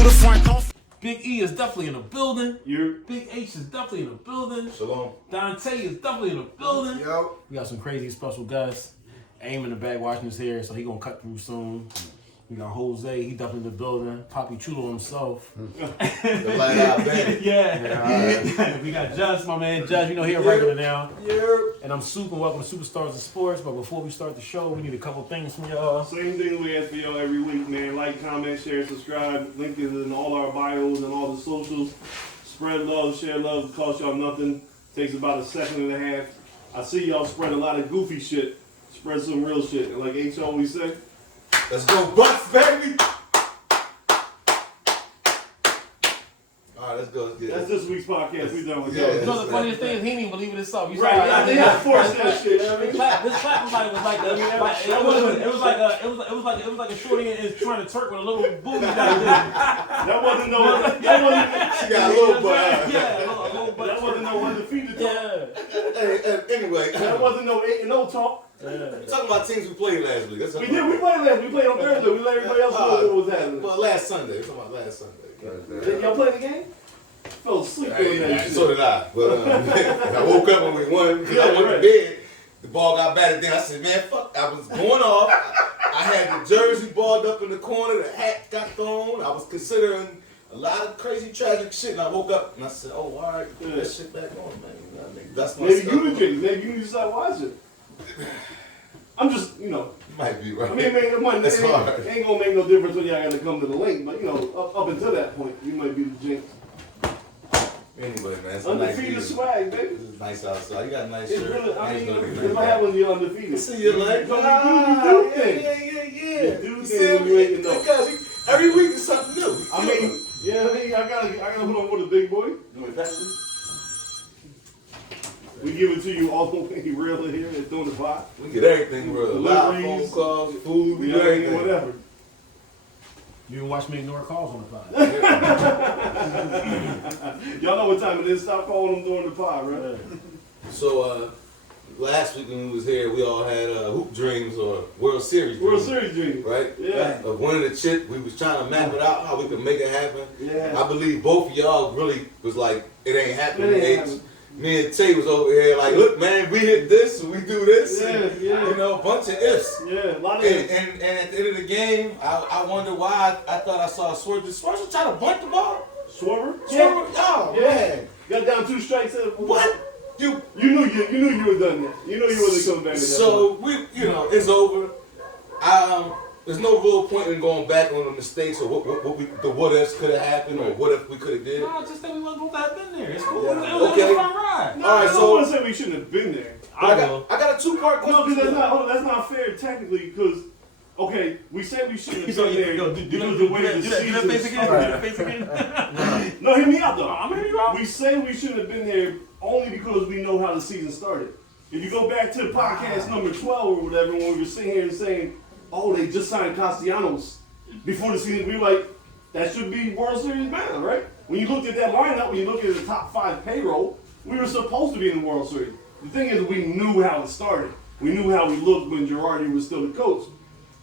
to the front. Big E is definitely in the building. You. Big H is definitely in the building. Shalom. Dante is definitely in the building. Yo. We got some crazy special guests. Aim in the back watching us here, so he gonna cut through soon. We got Jose, he definitely in the building. Poppy Chulo himself. The light out bandit. Yeah. We got Judge, my man Judge. You know he a regular now. Yeah. And I'm Soupa, and welcome to Superstars of Sports. But before we start the show, we need a couple things from y'all. Same thing we ask for y'all every week, man. Like, comment, share, subscribe. Link is in all our bios and all the socials. Spread love, share love. Cost y'all nothing. Takes about a second and a half. I see y'all spread a lot of goofy shit. Spread some real shit. And like H always say, let's go Bucks, baby. All right, let's go. Let's get that's this week's podcast. We done with Yeah, y'all. You know the funniest thing is he didn't even believe it himself. You Right, saw they had forced that shit. This clap was like it was like a shorty is trying to twerk with a little booty. That wasn't no. That wasn't. She got a little butt. Yeah, a little butt. That wasn't no undefeated talk. Yeah. Anyway, That wasn't no 8-0 talk. we're talking about teams we played last week. That's We did. We played last. We played on Thursday. We let everybody else know what was happening. Well, last Sunday. We're talking about last Sunday. Did y'all play the game? Fell asleep doing that shit. So did I. But I woke up when we won because I went to bed. The ball got batted down. I said, man, fuck. I was going off. I had the jersey balled up in the corner. The hat got thrown. I was considering a lot of crazy, tragic shit. And I woke up and I said, oh, all right, put that shit back on, man. You know what I mean? That's my Maybe stuff. you the jinx. Maybe you need to start watching. I'm just, You might be right. I mean, it That's hard. ain't gonna make no difference when y'all got to come to the link, but up until that point, you might be the jinx. Anyway, man, it's a nice Undefeated evening. swag, baby. This is nice outside. You got a nice It's shirt. really, I Nice mean, looking. if I had one, you're undefeated. See you like, you do things. yeah. You do You things see when you ain't know. because every week is something new. I mean, I gotta put on for the big boy. We give it to you all the way real here at Doing the Pot. we get everything, bro. Live phone Deliveries. calls, food, we We do got everything. whatever. You can watch me ignore calls on the pod. Y'all know what time it is. Stop calling them during the pod, right? So, last week when we was here, we all had hoop dreams or World Series dreams. World Series dream. Right? Yeah. Of winning the chip, we was trying to map it out, how we could make it happen. Yeah. I believe both of y'all really was like, it ain't happening. It ain't H. happening. Me and Tay was over here like, look, man, we hit this, we do this. Yeah, and, yeah. You know, a bunch of ifs. Yeah, a lot of And at the end of the game, I wonder why I thought I saw Swerve. Did Swerve try to bunt the ball? Swerver? Swerve? Oh, man. Got down 2 strikes. What? You knew you were done that. You knew you wasn't coming back to that. So, it's over. There's no real point in going back on the mistakes or what ifs could have happened or what if we could have did. No, just think we wasn't supposed to have been there. It's cool. Yeah. It was Okay. a fun ride. No, All right, I so- don't want to say we shouldn't have been there. I got a 2-part No, question. because that's not fair technically. Because we said we shouldn't have been there Do because the way the that face season again. Do that started. face again. No, hear me out though. I'm hearing you out. We say we shouldn't have been there only because we know how the season started. If you go back to podcast number 12 or whatever, when we were sitting here and saying, oh, they just signed Castellanos before the season, we were like, that should be World Series bound, right? When you looked at that lineup, when you looked at the top 5 payroll, we were supposed to be in the World Series. The thing is, we knew how it started. We knew how we looked when Girardi was still the coach.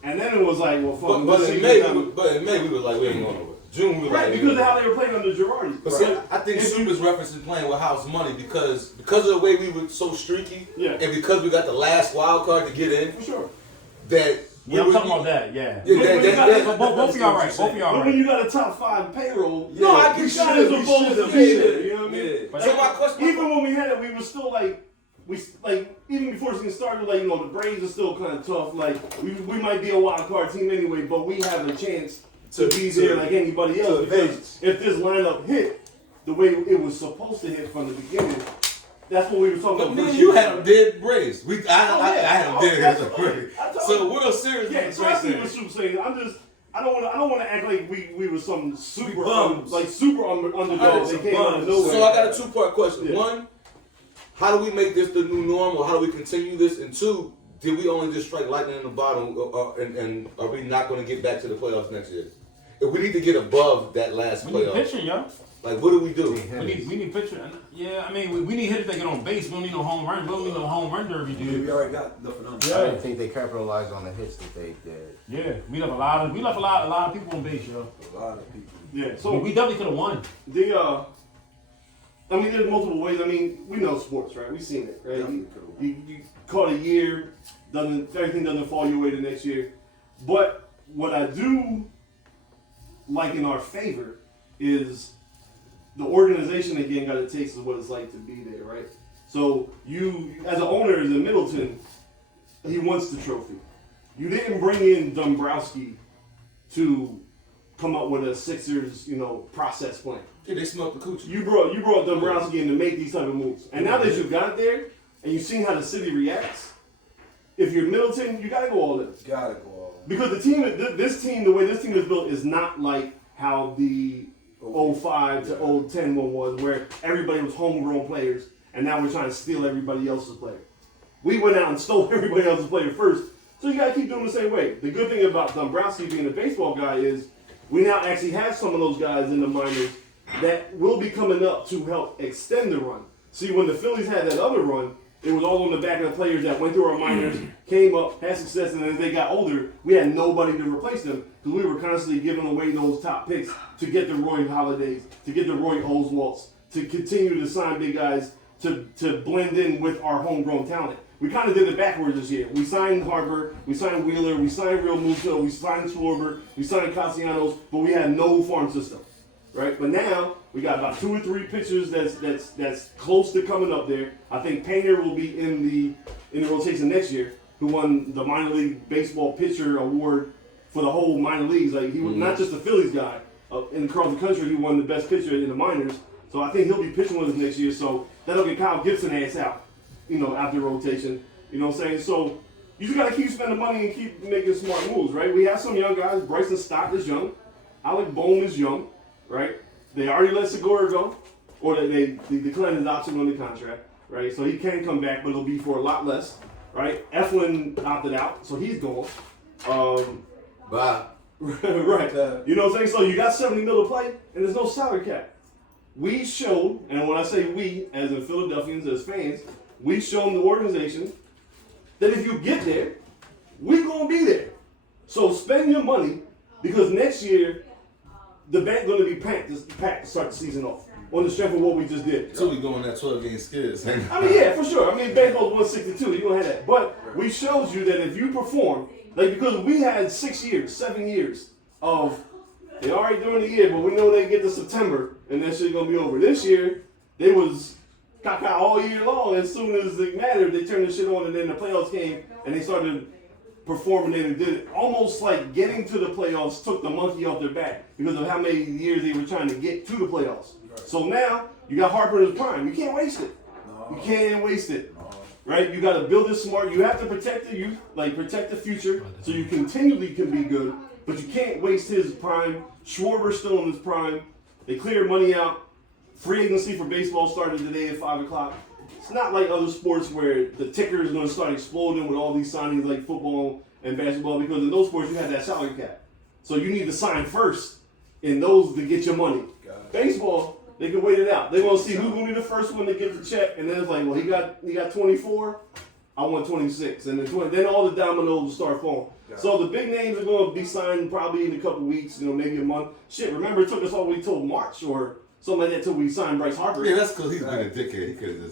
And then it was like, well, fuck. But in May, we were like, we ain't going nowhere. June, we were Right, like, because of how they were playing under Girardi. But see, I think Soupa's referencing playing with house money because of the way we were so streaky, Yeah. and because we got the last wild card to get in, For sure. that Yeah, I'm talking about that. Yeah. Both of y'all right. Both of y'all But when right. you got a top 5 payroll, No, I get we you. should've We supposed should've to been be there. there. You know what I mean? But So my question, Even when we had it, we were still like, even before the season started, like, the Braves are still kind of tough. Like, we might be a wild card team anyway, but we have a chance to be there like anybody else. Because if this lineup hit the way it was supposed to hit from the beginning, that's what we were talking but about. me and you had them dead Braves. I had them dead that's as a fine. Braves. I told So you. World Series Yeah, was so a I great see what series. Soup's saying. I don't want to act like we were some super bums. underdogs that came out of nowhere. So I got a 2-part question. Yeah. One, how do we make this the new norm, or how do we continue this? And 2, did we only just strike lightning in the bottom, and are we not going to get back to the playoffs next year? If we need to get above that last We need playoff, pitching, yo. like what do we do? We need pitching. Yeah, I mean, we need hitters that get on base. We don't need no home run. We don't need no home run derby, dude. We already got the phenomenon. Yeah. I didn't think they capitalized on the hits that they did. Yeah, we left a lot of people on base, yo. A lot of people Yeah. So we definitely could have won. I mean, there's multiple ways. I mean, we know sports, right? We've seen it, right? You caught a year, everything doesn't fall your way the next year. But what I do like in our favor is the organization again got a taste of what it's like to be there, right? So you, as an owner in Middleton, he wants the trophy. You didn't bring in Dombrowski to come up with a Sixers, process plan. Yeah, they smoked the coochie. You brought Dombrowski in to make these type of moves. And now that you got there and you've seen how the city reacts, if you're Middleton, you gotta go all in. Gotta go all in. Because the way this team is built is not like how the 05 to 010 one was, where everybody was homegrown players, and now we're trying to steal everybody else's player. We went out and stole everybody else's player first, so you gotta keep doing the same way. The good thing about Dombrowski being a baseball guy is we now actually have some of those guys in the minors that will be coming up to help extend the run. See, when the Phillies had that other run, it was all on the back of the players that went through our minors, came up, had success, and as they got older, we had nobody to replace them because we were constantly giving away those top picks to get the Roy Holidays, to get the Roy Oswalts, to continue to sign big guys to blend in with our homegrown talent. We kind of did it backwards this year. We signed Harper, we signed Wheeler, we signed Real Muto, we signed Schwarber, we signed Castellanos, but we had no farm system, right? But now we got about 2 or 3 pitchers that's close to coming up there. I think Painter will be in the rotation next year, who won the minor league baseball pitcher award for the whole minor leagues. Like he was not just a Phillies guy across the country. He won the best pitcher in the minors. So I think he'll be pitching with us next year. So that'll get Kyle Gibson ass out, after rotation. You know what I'm saying? So you just gotta keep spending money and keep making smart moves, right? We have some young guys. Bryson Stott is young. Alec Bohm is young, right? They already let Segura go, or they declined his option on the contract, right? So he can come back, but it'll be for a lot less, right? Eflin opted out, so he's gone. Bye. Right. You know what I'm saying? So you got $70 million to play, and there's no salary cap. We showed, and when I say we, as in Philadelphians, as fans, we showed the organization that if you get there, we're going to be there. So spend your money, because next year, the bank going to be packed to start the season off on the strength of what we just did. So we going that 12-game skid. I mean, yeah, for sure. I mean, baseball's 162. You're going to have that. But we showed you that if you perform, because we had 7 years of, they already during the year, but we know they get to September and that shit going to be over. This year, they was caca all year long. As soon as it mattered, they turned the shit on, and then the playoffs came and they started performing and did it. Almost like getting to the playoffs took the monkey off their back because of how many years they were trying to get to the playoffs. So now you got Harper in his prime. You can't waste it. You can't waste it. Right? You got to build it smart. You have to protect the youth, protect the future, so you continually can be good. But you can't waste his prime. Schwarber's still in his prime. They cleared money out. Free agency for baseball started today at 5 o'clock. It's not like other sports where the ticker is going to start exploding with all these signings like football and basketball, because in those sports you have that salary cap. So you need to sign first in those to get your money. Baseball, they can wait it out. They're going to see who's going to be the first one to get the check, and then it's like, well, he got 24, I want 26, and then all the dominoes will start falling. So the big names are going to be signed probably in a couple weeks, maybe a month. Shit, remember it took us all the way till March or something like that till we signed Bryce Harper. Yeah, that's because he's been a dickhead. He could have just...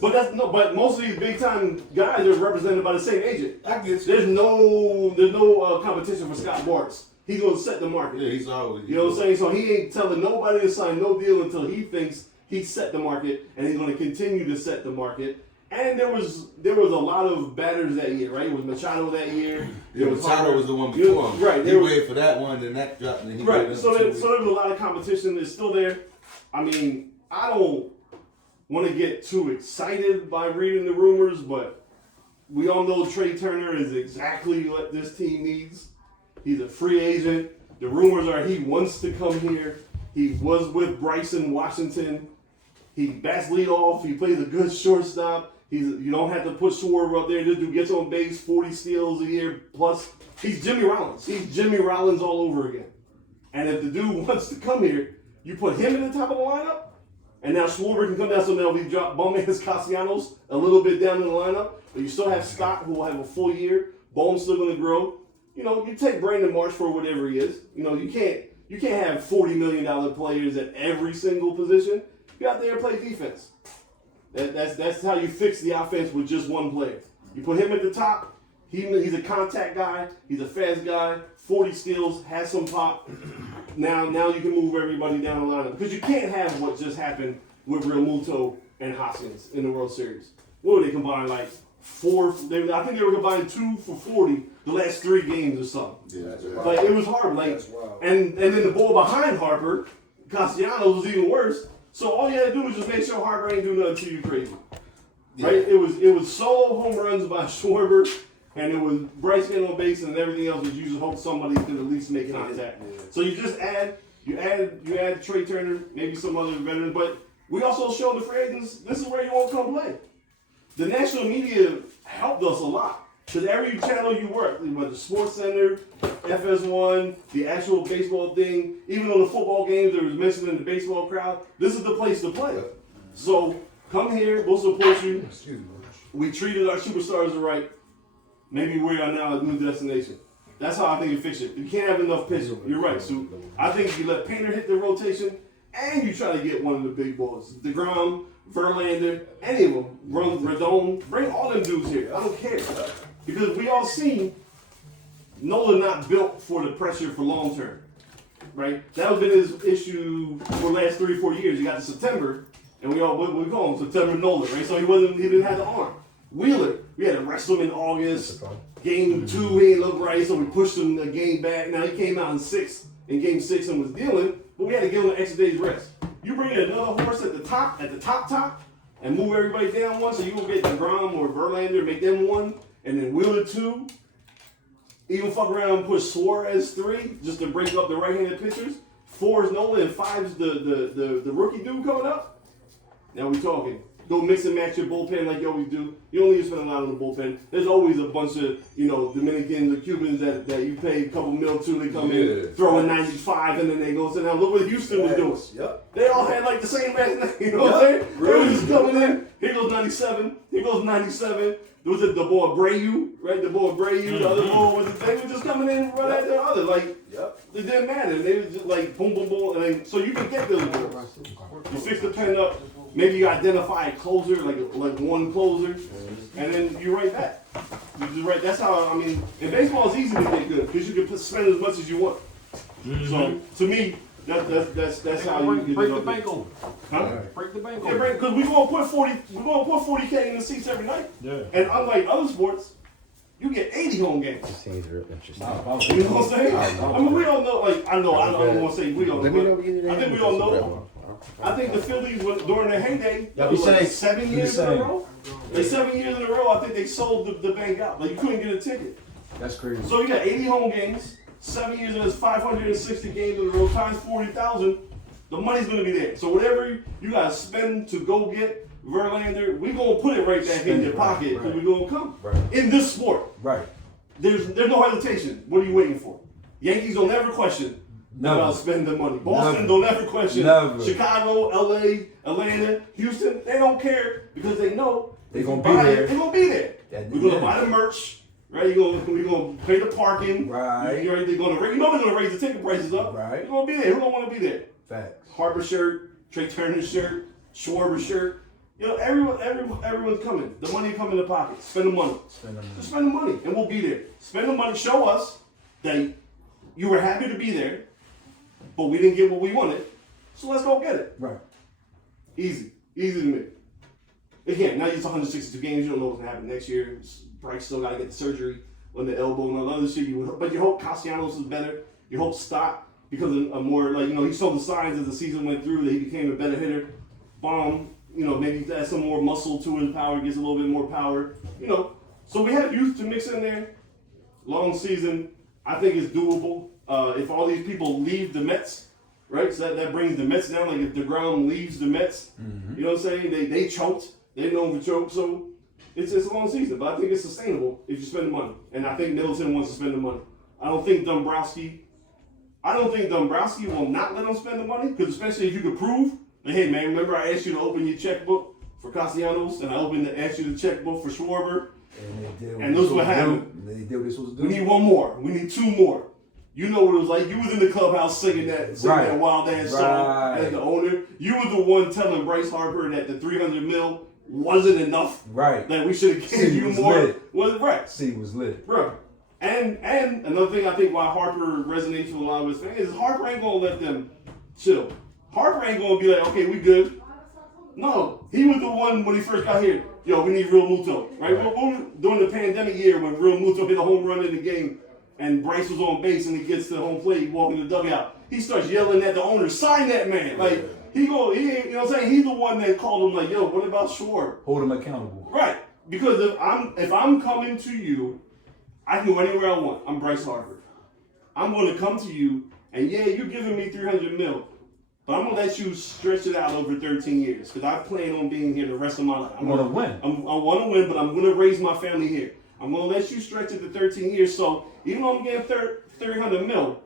But most of these big time guys are represented by the same agent. I get you. There's no competition for Scott Bartz. He's gonna set the market. Yeah, he's always... You know what I'm saying? So he ain't telling nobody to sign no deal until he thinks he's set the market, and he's gonna continue to set the market. And there was a lot of batters that year, right? It was Machado that year. Yeah, Machado was the one before him. Right. He waited for that one, then that dropped, and then he right. So there was a lot of competition. It's still there. I mean, I don't want to get too excited by reading the rumors, but we all know Trey Turner is exactly what this team needs. He's a free agent. The rumors are he wants to come here. He was with Bryson Washington. He bats leadoff. He plays a good shortstop. You don't have to put Schwarber up there. This dude gets on base, 40 steals a year plus. He's Jimmy Rollins. He's Jimmy Rollins all over again. And if the dude wants to come here, you put him in the top of the lineup, and now Schwarber can come down. So now we drop Bumman's Castellanos a little bit down in the lineup, but you still have Scott, who will have a full year. Bone's still going to grow. You take Brandon Marsh for whatever he is. You You can't have $40 million players at every single position. You out there and play defense. That's how you fix the offense with just one player. You put him at the top. He's a contact guy. He's a fast guy. 40 steals, has some pop. Now you can move everybody down the lineup because you can't have what just happened with Real Muto and Hoskins in the World Series. What were they combined like 4? I think they were combined 2 for 40 the last 3 games or something. Yeah, like it was hard. Like and then the ball behind Harper, Castellanos was even worse. So all you had to do was just make sure Harper ain't do nothing to you crazy. Right? It was solo home runs by Schwarber, and it was Bryce getting on base, and everything else was you just hope somebody could at least make contact. Yeah. So you just add Trey Turner, maybe some other veteran, but we also showed the free agents this is where you want to come play. The national media helped us a lot. Because every channel you work, whether Sports Center, FS1, the actual baseball thing, even on the football games, there was mentioned in the baseball crowd, this is the place to play. So come here, we'll support you. We treated our superstars right. Maybe we are now a new destination. That's how I think you fix it. You can't have enough pitching. You're right, Sue. I think you let Painter hit the rotation, and you try to get one of the big boys. DeGrom, Verlander, any of them. Rodon, bring all them dudes here. I don't care. Because we all seen Nola not built for the pressure for long term, right? That has been his issue for the last 3 or 4 years. You got to September, and we call him September Nola, right? So he didn't have the arm. Wheeler, we had to rest him in August. Game 2, he ain't look right, so we pushed him a game back. Now he came out in game 6 and was dealing, but we had to give him an extra day's rest. You bring in another horse at the top, and move everybody down one, so you will get DeGrom or Verlander, make them 1. And then Wheeler 2, even fuck around and push Suarez 3 just to break up the right-handed pitchers. 4 is Nolan and 5 is the rookie dude coming up. Now we talking. Go mix and match your bullpen like you always do. You don't need to spend a lot on the bullpen. There's always a bunch of, Dominicans or Cubans that you pay a couple mil to. They come in, throw a 95, and then they go sit down. Look what Houston was doing. Yep. They all had like the same last name. You know what I'm saying? They were just coming in. Here goes 97. Here goes 97. There was the boy Brayu, right? The boy Brayu, the other boy they were just coming in right after the other. Like, it didn't matter. They were just like boom, boom, boom. And then, so you can get those boys. You fix the pen up. Maybe you identify a closer, like one closer, and then you write that. You just write. That's how, in baseball it's easy to get good because you can spend as much as you want. Mm-hmm. So, to me, that's how you get break the bank over. Huh? Break the bank over. over. Because we're gonna put 40K in the seats every night. Yeah. And unlike other sports, you get 80 home games. Seems real interesting. You know what I'm saying? We don't know. Like I don't want to say we don't know. I think we all know. I think the Phillies, during their heyday, like 7 years in a row. Like 7 years in a row, I think they sold the bank out. Like you couldn't get a ticket. That's crazy. So you got 80 home games, 7 years, and it's 560 games in a row times 40,000. The money's gonna be there. So whatever you gotta spend to go get Verlander, we gonna put it right back in your pocket because we gonna come in this sport. Right. There's no hesitation. What are you waiting for? Yankees don't ever question. About spending the money. Boston don't ever question. Chicago, LA, Atlanta, Houston, they don't care because they know they're gonna be there. They're gonna be there. We're gonna buy the merch, right? We're gonna pay the parking. Right. They're gonna they're gonna raise the ticket prices up. Right. We're gonna be there. Who don't want to be there? Facts. Harper shirt, Trey Turner shirt, Schwarber shirt. Everyone's coming. The money come in the pocket. Spend the money. Just spend the money, and we'll be there. Spend the money. Show us that you were happy to be there. But we didn't get what we wanted, so let's go get it. Right. Easy to me. Again, now it's 162 games. You don't know what's gonna happen next year. Bryce still gotta get the surgery on the elbow and all the other shit. But you hope Castellanos is better. You hope Stott becomes a more he showed the signs as the season went through that he became a better hitter. Bomb, maybe add some more muscle to his power, gets a little bit more power. So we have youth to mix in there. Long season, I think it's doable. If all these people leave the Mets, right? So that brings the Mets down. Like if DeGrom leaves the Mets, you know what I'm saying? They choked. They're known for choke. So it's a long season, but I think it's sustainable if you spend the money. And I think Middleton wants to spend the money. I don't think Dombrowski will not let them spend the money, because especially if you could prove, like, hey man, remember I asked you to open your checkbook for Castellanos, and I asked you the checkbook for Schwarber, and this is what happened. We need one more. We need 2 more. You know what it was like. You was in the clubhouse singing that wild ass song as the owner. You were the one telling Bryce Harper that the $300 million wasn't enough. Right. That we should have given you more. Lit. Was right. City was lit. Bro. And another thing I think why Harper resonates with a lot of his fans is Harper ain't gonna let them chill. Harper ain't gonna be like, okay, we good. No, he was the one when he first got here. Yo, we need Real Muto, right? During the pandemic year when Real Muto hit a home run in the game and Bryce was on base and he gets to home plate, walking the dugout, he starts yelling at the owner, sign that man. Like he ain't, you know what I'm saying? He's the one that called him like, yo, what about Schwarber? Hold him accountable. Right, because if I'm coming to you, I can go anywhere I want. I'm Bryce Harper. I'm going to come to you and yeah, you're giving me $300 million. But I'm going to let you stretch it out over 13 years because I plan on being here the rest of my life. I want to win. I want to win, but I'm going to raise my family here. I'm going to let you stretch it to 13 years. So even though I'm getting $300 million,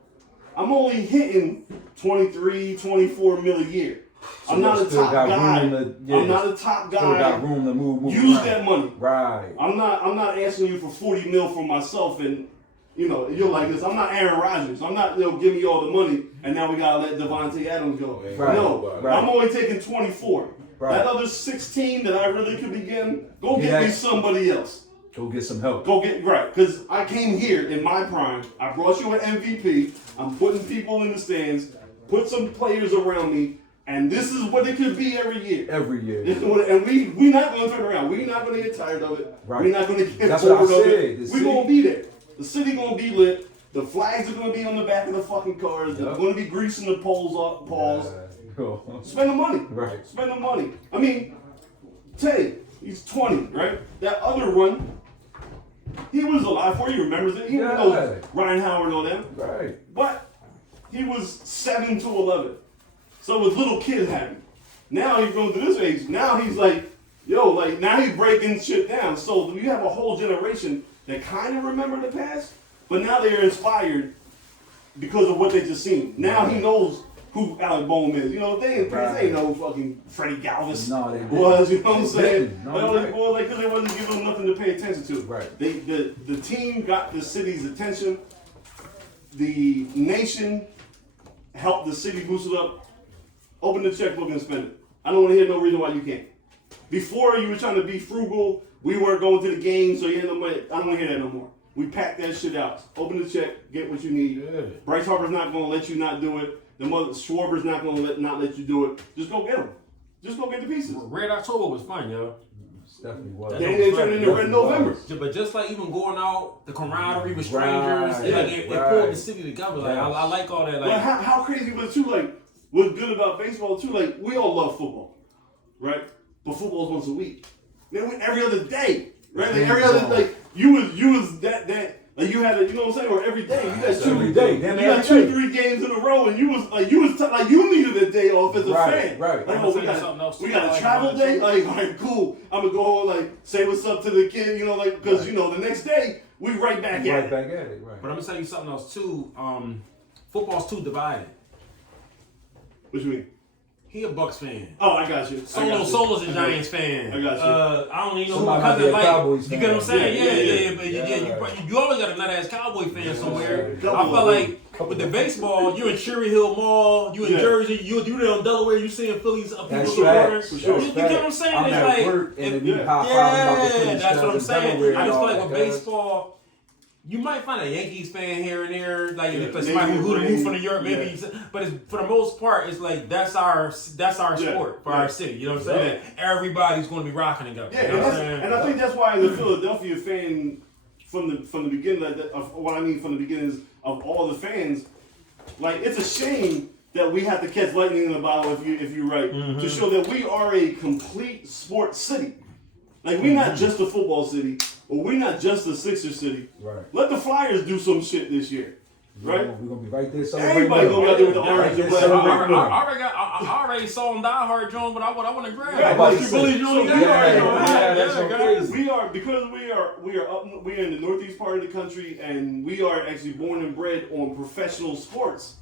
I'm only hitting 23, 24 million a year. So I'm not a top guy. I'm not a top guy. Still got room to move Use around. that money. Right. I'm not asking you for $40 million for myself and you know, you're like this. I'm not Aaron Rodgers. I'm not, give me all the money, and now we got to let Devontae Adams go. Right. No, right. I'm only taking 24. Right. That other 16 that I really could be getting, go get me somebody else. Go get some help. Go get, right, because I came here in my prime. I brought you an MVP. I'm putting people in the stands, put some players around me, and this is what it could be every year. Every year. And we're not going to turn around. We're not going to get tired of it. Right. We're not going to get That's bored what I of said. it. We're going to be there. The city gonna be lit. The flags are gonna be on the back of the fucking cars. They're gonna be greasing the poles. Spend the money. Right. Spend the money. I mean, Tay, he's 20, right? That other one, he was alive for you. Remembers it? He knows Ryan Howard and all them. Right. But he was 7 to 11. So it was little kid happy. Now he's going to this age. Now he's like, yo, like now he's breaking shit down. So you have a whole generation that kind of remember the past, but now they're inspired because of what they just seen. Now he knows who Alec Bowman is. You know, they ain't know who fucking Freddie Galvis was. You know what I'm saying? Because they wasn't giving them nothing to pay attention to. Right. The team got the city's attention. The nation helped the city boost it up. Open the checkbook and spend it. I don't want to hear no reason why you can't. Before you were trying to be frugal. We weren't going to the game, so you had no money. I don't want to hear that no more. We packed that shit out. Open the check, get what you need. Yeah. Bryce Harper's not going to let you not do it. The mother Schwarber's not going to not let you do it. Just go get them. Just go get the pieces. Red October was fun, yo. Definitely was. They turned into Red November. But just like even going out, the camaraderie with strangers, it pulled the city together. Like I like all that. Like, but how crazy was it too? Like what's good about baseball too? Like we all love football, right? But football's once a week. Then every other day, right? Like every other like you was that like you had you know what I'm saying? Or every day you got every day. You got 2-3 games in a row, and you was like you needed a day off as a fan. Right. Like we got a travel day. Like all right, cool. I'm gonna go home like say what's up to the kid. You know, like because you know the next day we right back at it. Right. But I'm gonna tell you something else too. Football's too divided. What you mean? He a Bucks fan. Oh, I got you. Solo's a Giants fan. I got you. I don't even know who Somebody cousin like. Cowboys You fan. get what I'm saying? Yeah. But you always got a nut ass Cowboy fan somewhere. I feel like with the baseball, you in Cherry Hill Mall, you in Jersey, you there in Delaware, you seeing Phillies people supporters. For sure. You get what I'm saying? I'm It's at like work and then high five about the Phillies that's what I'm fans in saying. Delaware I and just all feel like that, with guys. baseball. You might find a Yankees fan here and there, like if maybe somebody who rain, from New York, maybe. But it's, for the most part, it's like that's our sport for our city. You know what I'm saying? Everybody's going to be rocking together. Yeah, you know what I'm saying? and I think that's why the Philadelphia fan from the beginning of what I mean from the beginnings of all the fans, like it's a shame that we have to catch lightning in the bottle if you're right to show that we are a complete sports city. Like we're not just a football city. Well, we're not just a Sixers city. Right. Let the Flyers do some shit this year. Right? We're going to be right there. Everybody going to be out there with the orange and black. I already saw him Die Hard, John, but I want to grab. Yeah, Like, really, John, that's so crazy. We are in the northeast part of the country, and we are actually born and bred on professional sports.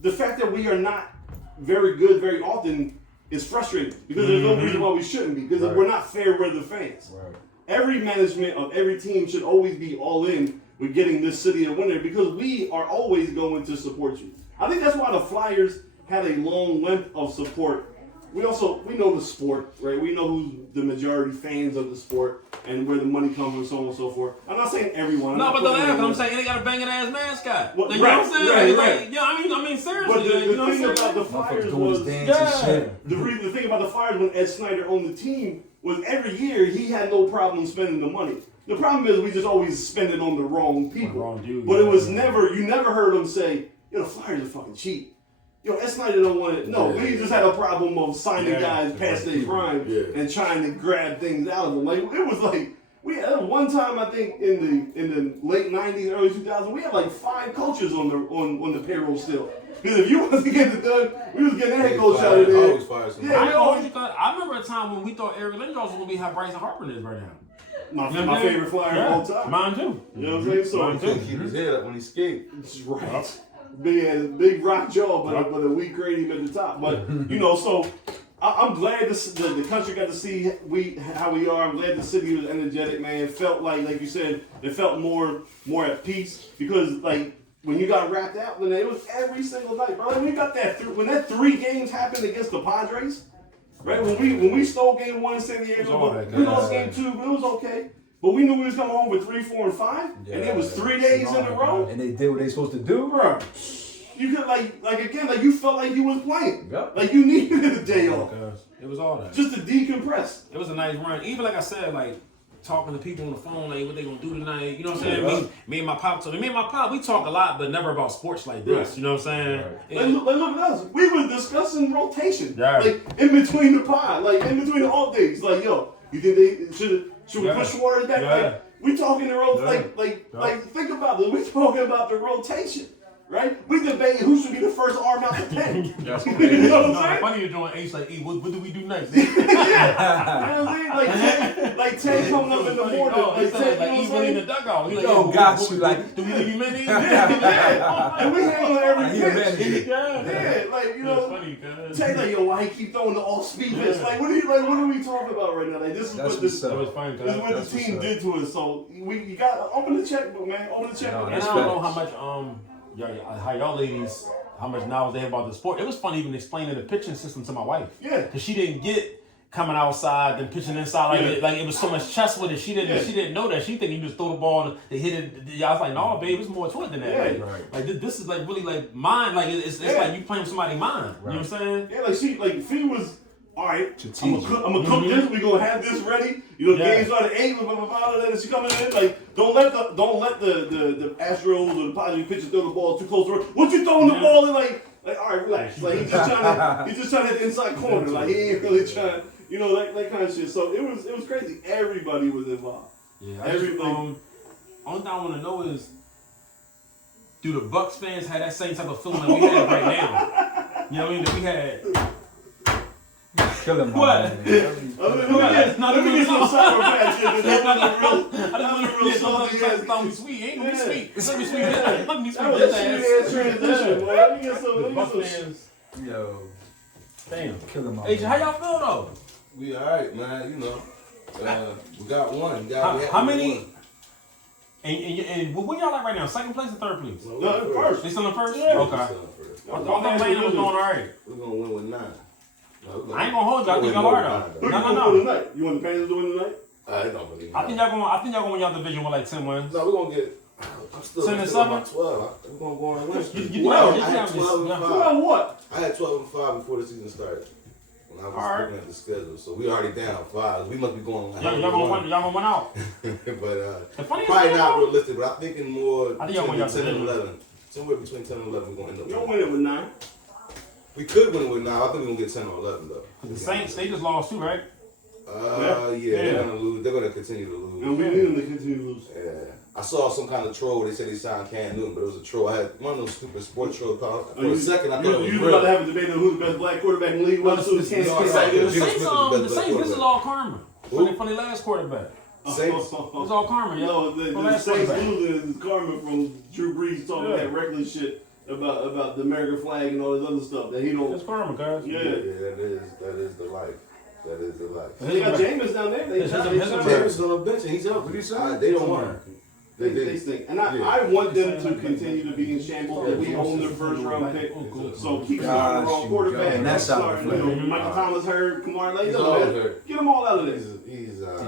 The fact that we are not very good very often is frustrating because there's no reason why we shouldn't be because we're not fair with the fans. Right. Every management of every team should always be all in with getting this city a winner because we are always going to support you. I think that's why the Flyers had a long length of support. We know the sport, right? We know who's the majority fans of the sport and where the money comes from, so on and so forth. I'm not saying everyone. No, but I'm saying they got a banging ass mascot. Well, you know what I'm saying? Right. Yeah, I mean, seriously. But the thing about the Flyers was, the thing about the Flyers when Ed Snyder owned the team was every year he had no problem spending the money. The problem is we just always spend it on the wrong people. Wrong dude, but it was you never heard him say, yo, the Flyers are fucking cheap. Yo, Ed Snyder don't want it. No, we just had a problem of signing guys past their prime and trying to grab things out of them. Like it was like we had one time I think in the late '90s, early 2000s, we had like 5 coaches on the payroll still. Because if you wasn't getting it done, we was getting that head coach out of there. I remember a time when we thought Eric Lindros was gonna be how Bryson Harper is right now. My favorite Flyer of all time. Mine too. You know what I'm saying? So he couldn't keep his head up when he skated. Right. Big rock jaw, but a weak cranium at the top. But so I'm glad the country got to see how we are. I'm glad the city was energetic, man. It felt like you said, it felt more at peace because like when you got wrapped out, when it was every single night, bro. When we got when that 3 games happened against the Padres, right? When we stole game 1 in San Diego, we lost game 2, but it was okay. But we knew we was coming home with 3, 4, and 5, and it was 3 days in a row. And they did what they supposed to do, bro. You could like you felt like you was playing. Yep. Like you needed a day off. It was all that. Just to decompress. It was a nice run. Even like I said, like talking to people on the phone, like what they gonna do tonight. You know what I'm saying? Me and my pop. We talk a lot, but never about sports like this. Right. You know what I'm saying? Right. Like look at us. We were discussing rotation. Yeah. Like in between the pod, like in between the off days. Like yo, you think they should we push Suarez back? Yeah. Like we talking the like think about this. We talking about the rotation. Right? We debate who should be the first arm out the pen. You know what I'm saying? Funny you're doing Ace like, what do we do next? Yeah. You know what I'm saying? Like Ted coming up in the morning. Like Ted, like even in the dugout. He like, Yo, got you. Like, do we leave him in here? Yeah. And we handle every pitch. Yeah, like funny, Ted like, yo, why he keep throwing the off-speed pitch? Like, what are we talking about right now? Like, this is what this is what the team did to us. So you got open the checkbook, man. Open the checkbook. And I don't know how much how y'all ladies, how much knowledge they have about the sport. It was fun even explaining the pitching system to my wife. Yeah. Because she didn't get coming outside and pitching inside like it was so much chess with it. She didn't know that. She think you just throw the ball and they hit it. I was like, no, babe, it's more to it than that. Yeah. Like this is like really like mind. Like it's like you playing with somebody's mind. Right. You know what I'm saying? Yeah, Fee was. All right, I'm gonna cook this. We're gonna have this ready. You know, games start at 8. Then she coming in. Like, don't let the Astros or the Padres pitchers throw the ball too close to her. What you throwing the ball in? Like, all right, relax. Like he's just trying to hit the inside corner. Like he ain't really trying. You know that kind of shit. So it was crazy. Everybody was involved. Yeah. Only thing I want to know is, do the Bucks fans have that same type of feeling that we have right now? You know what I mean? That we had. Kill him. What? Let me get some sour patch. Don't be sweet. Ain't gonna be sweet. It's gonna be sweet. Let me sweet. That's transition, boy. Let me get some. Bucks fans. Yo. Damn. Kill him. Hey, how y'all feel though? We alright, man. You know, we got one. How many? And where y'all at right now? Second place or third place? No, first. They still in first? Yeah. Okay. I thought Atlanta was doing alright. We're gonna win with 9. I ain't gonna hold you. I think y'all are though. No. You want the Panthers to win tonight? I don't believe. I think y'all gonna win y'all division with like 10 wins. No, we're gonna get. I'm still 10 and 7. 12. We're gonna go on and win. You I had 12 and 5. What? I had 12 and 5 before the season started. When I was looking at the schedule, so we already down 5. We must be going. Y'all gonna win out. But probably not realistic. But I'm thinking more. I think y'all win y'all 10 and 11. Somewhere between 10 and 11, we're gonna end up. You don't win it with 9. We could win it with 9. I think we're gonna get 10 or 11 though. The Saints, they just lost too, right? They're gonna lose. They're gonna continue to lose. And we need them to continue to lose. Yeah. I saw some kind of troll. They said they signed Cam Newton, but it was a troll. I had one of those stupid sports trolls. For a second, I thought it was you real. about to have a debate on who's the best black quarterback in the league. The Saints, this is all karma. From the last quarterback. Saints? It's all karma, yo. No, the Saints losing is karma from Drew Brees talking that reckless shit about the American flag and all this other stuff that he don't. It's karma, guys. Yeah, that is the life. That is the life. They got Jameis down there. Jameis on the bench and he's out. What do you say? They don't want him. They stink. And I want them to continue to be in shambles. That we own their first round pick. So keep starting the wrong quarterback. And that's how starting, Michael Thomas hurt, Kamar Lay. Get them all out of this.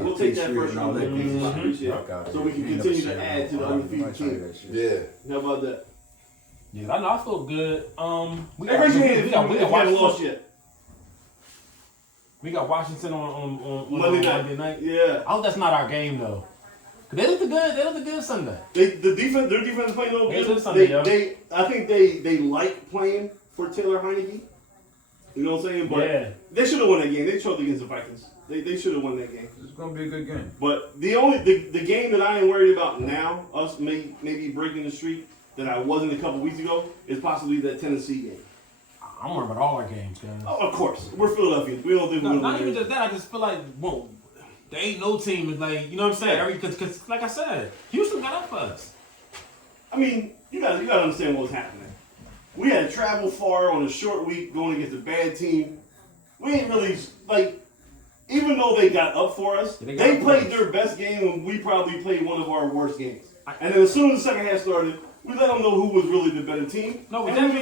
We'll take that first round pick. Appreciate it. So we can continue to add to the undefeated team. Yeah. How about that? Yeah, I know. I feel good. We Raise your hand if you haven't lost Washington. yet. We got Washington on Monday night. Yeah. I hope that's not our game though. Cause they looked good. They looked good Sunday. Their defense is playing a little good. I think they like playing for Taylor Heineke. You know what I'm saying? But they should have won that game. They choked against the Vikings. They should have won that game. It's gonna be a good game. But the game that I am worried about now, us maybe breaking the streak that I wasn't a couple weeks ago, is possibly that Tennessee game. I'm worried about all our games, guys. Oh, of course, we're Philadelphia. We don't think we're not even just that. I just feel like, whoa, there ain't no team is like, you know what I'm saying? Because like I said, Houston got up for us. I mean, you gotta understand what's happening. We had to travel far on a short week going against a bad team. We ain't really like, even though they got up for us, they played their best game and we probably played one of our worst games. And then as soon as the second half started, we let them know who was really the better team. With that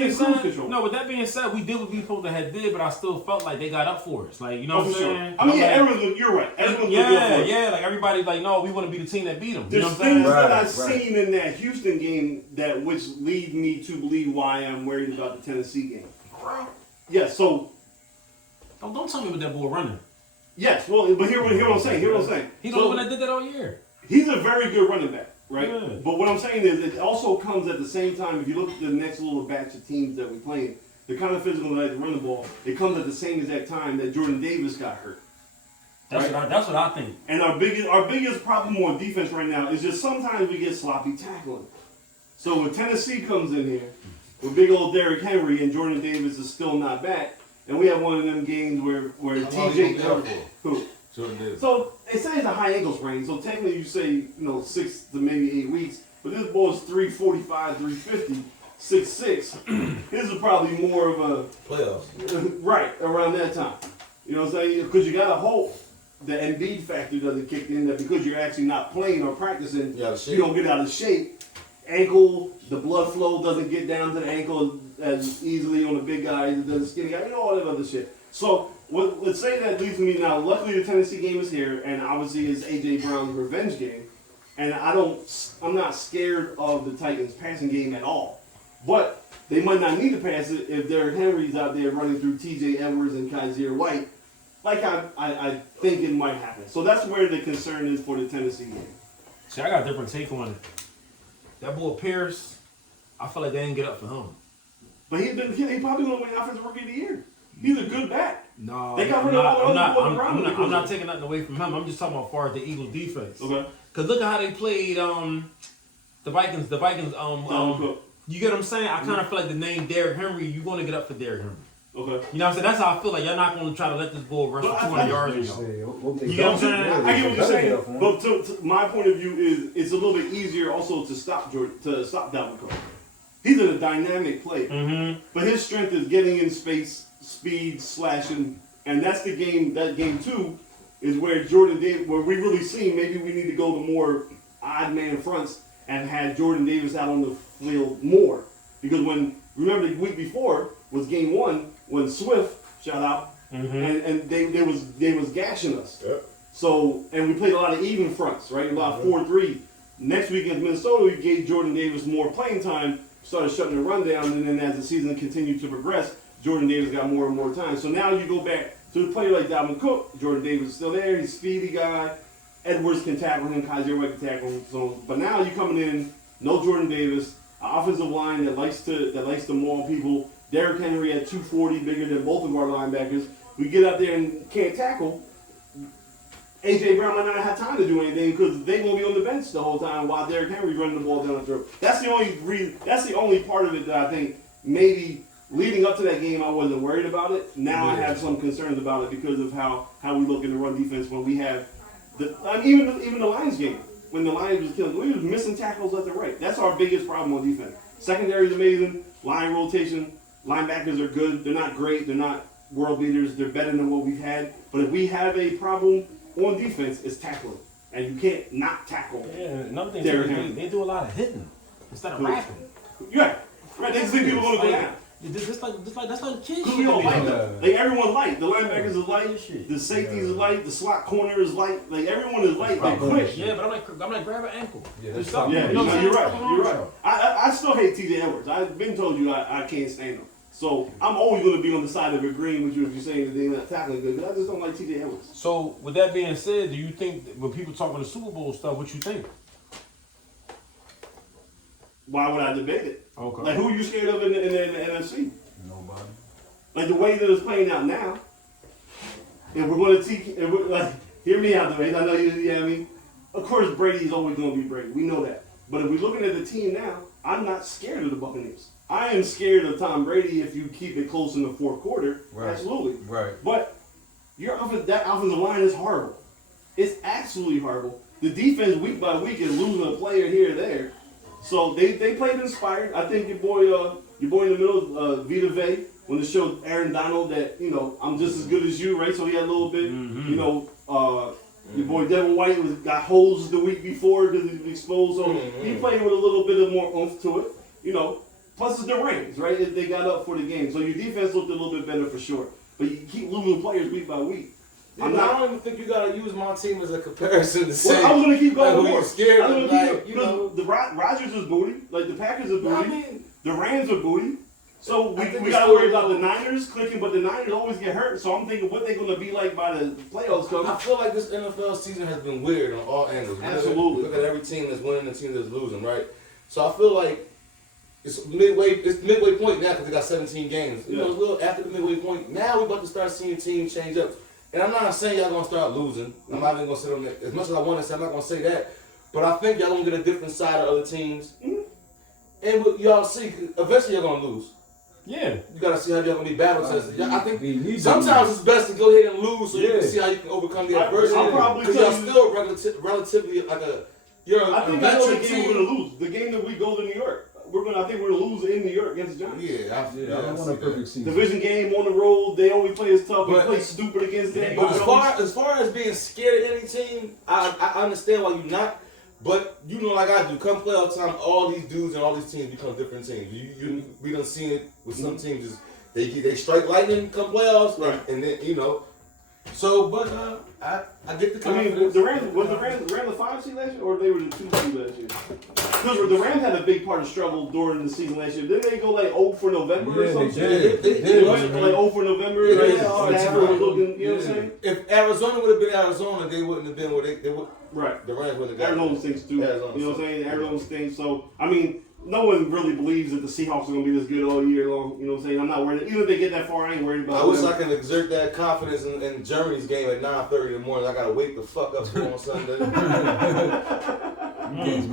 being said, we did what we supposed to have did, but I still felt like they got up for us. Like, you know what I'm saying? I mean, you're right. Everyone's like everybody, like, no, we want to be the team that beat them. There's things that I've seen in that Houston game that which lead me to believe why I'm worried about the Tennessee game. Yeah, so don't tell me what that boy running. Yes, well, but hear what I'm saying. He's the one that did that all year. He's a very good running back. Right? Yeah. But what I'm saying is it also comes at the same time, if you look at the next little batch of teams that we're playing, the kind of physical that they run the ball, it comes at the same exact time that Jordan Davis got hurt. That's what I think. And our biggest problem on defense right now is just sometimes we get sloppy tackling. So when Tennessee comes in here with big old Derrick Henry and Jordan Davis is still not back, and we have one of them games where TJ who? So they say it's a high ankle sprain. So technically you say 6 to maybe 8 weeks. But this boy's 345, 350, 6'6". His is probably more of a playoffs. Right around that time. You know what I'm saying? Because you gotta hope the Embiid factor doesn't kick in. That because you're actually not playing or practicing, you don't get out of shape. Ankle, the blood flow doesn't get down to the ankle as easily on the big guys as the skinny guy. All that other shit. So. Let's say that leads me now. Luckily, the Tennessee game is here, and obviously it's A.J. Brown's revenge game. And I'm not scared of the Titans' passing game at all. But they might not need to pass it if Derrick Henry's out there running through T.J. Edwards and Kyrie White, like I think it might happen. So that's where the concern is for the Tennessee game. See, I got a different take on it. That boy Pierce, I feel like they didn't get up for him. But he probably going to win Offensive Rookie of the Year. He's a good back. No, they got I'm not taking nothing away from him. I'm just talking about far as the Eagles defense. Okay. Because look at how they played the Vikings. You get what I'm saying? I kind of feel like the name Derrick Henry, you're going to get up for Derrick Henry. Okay. You know what I'm saying? That's how I feel like y'all not going to try to let this bull rush for 200 yards. You get what I'm saying? I get what you're saying. But to my point of view is it's a little bit easier also to stop Dalvin Cook. He's a dynamic player, but his strength is getting in space, speed, slashing, and that's the game. That game 2 is where Jordan Davis, where we really see maybe we need to go to more odd man fronts and have Jordan Davis out on the field more. Because remember the week before was game 1 when Swift shout out and they was gashing us. Yep. So and we played a lot of even fronts, right? A lot of 4-3. Next week against Minnesota, we gave Jordan Davis more playing time. Started shutting the run down, and then as the season continued to progress, Jordan Davis got more and more time. So now you go back to a player like Dalvin Cook. Jordan Davis is still there. He's a speedy guy. Edwards can tackle him. Kyrie White can tackle him. So, but now you're coming in, no Jordan Davis, an offensive line that likes to maul people. Derrick Henry at 240, bigger than both of our linebackers. We get out there and can't tackle. A.J. Brown might not have time to do anything because they're going to be on the bench the whole time while Derrick Henry running the ball down the throat. That's the only reason. That's the only part of it that I think maybe leading up to that game I wasn't worried about it. Now I have some concerns about it because of how we look in the run defense when we have even the Lions game when the Lions was killing. We was missing tackles left and right. That's our biggest problem on defense. Secondary is amazing. Line rotation. Linebackers are good. They're not great. They're not world beaters. They're better than what we've had. But if we have a problem on defense, it's tackling. and you can't not tackle. Yeah, another thing Derrick too, Henry. they do a lot of hitting instead of rapping. Right. They just think people going to go down. That's like kid Because we don't like shit. them. Like everyone light. The linebackers is light. The safeties is light. The slot corner is light. Like everyone is light. They're quick. Yeah, but I'm like grab an ankle. Yeah, There's that's something. Yeah, You know what I'm you're saying? right. You're right. I still hate TJ Edwards. I've been told you I can't stand him. So I'm always going to be on the side of agreeing with you if you're saying that they're not tackling good. I just don't like TJ Edwards. So with that being said, do you think when people talk about the Super Bowl stuff, what you think? Why would I debate it? Okay. Like who are you scared of in the NFC? Nobody. Like the way that it's playing out now. And we're going to teach. Like, hear me out, though. I know you. Yeah, I mean, of course Brady's always going to be Brady. We know that. But if we're looking at the team now, I'm not scared of the Buccaneers. I am scared of Tom Brady if you keep it close in the fourth quarter. Right. Absolutely. Right. But that offensive line is horrible. It's absolutely horrible. The defense week by week is losing a player here or there. So they played inspired. I think your boy in the middle, Vita Vey, when it showed Aaron Donald that, I'm just as good as you, right? So he had a little bit, your boy Devin White got holes the week before because he was exposed. So he played with a little bit of more oomph to it, Plus it's the Rams, right? They got up for the game. So your defense looked a little bit better for sure. But you keep losing players week by week. I don't even think you gotta use my team as a comparison to say. Well, I was gonna keep going like, more. Scared I was of, gonna like, keep going. The Rodgers is booty. Like the Packers are booty. I mean, the Rams are booty. So we think gotta worry about the Niners clicking, but the Niners always get hurt. So I'm thinking what they're gonna be like by the playoffs I come. feel like this NFL season has been weird on all angles. Absolutely. Look at every team that's winning and the team that's losing, right? So I feel like it's midway point now because they got 17 games. You know, it's a little after the midway point. Now we're about to start seeing teams change up. And I'm not saying y'all gonna start losing. I'm not even gonna sit on that. As much as I want to say, I'm not gonna say that. But I think y'all gonna get a different side of other teams. And what y'all see, eventually y'all gonna lose. Yeah. You gotta see how y'all gonna be battle tested. I think sometimes it's best to go ahead and lose so you can see how you can overcome the adversity. Because y'all still relatively like I think I know the game we're gonna lose. The game that we go to New York. I think we're gonna lose in New York against the Giants. Yeah, I don't want a perfect season. Division game on the road. They always play us tough. We play stupid against them. But as far as being scared of any team, I understand why you're not. But you know, like I do, come playoff time, all these dudes and all these teams become different teams. We done seen it with some teams. Just, they strike lightning come playoffs, right? And then So, but I get the confidence. I mean, the Rams ran the 5 seed last year, or they were the 2 seed last year? Because the Rams had a big part of struggle during the season last year. Didn't they go like 0 for November or something? They went like 0 for November. Stafford was looking, you know what I'm saying? If Arizona would have been Arizona, they wouldn't have been where they would. Right. The Rams wouldn't have got Arizona stinks too. Arizona, you know what I'm saying? Arizona stinks. So, I mean, no one really believes that the Seahawks are going to be this good all year long. You know what I'm saying? I'm not worried. Even if they get that far, I ain't worried about it. I wish I could exert that confidence in Germany's game at 9:30 in the morning. I got to wake the fuck up on Sunday. I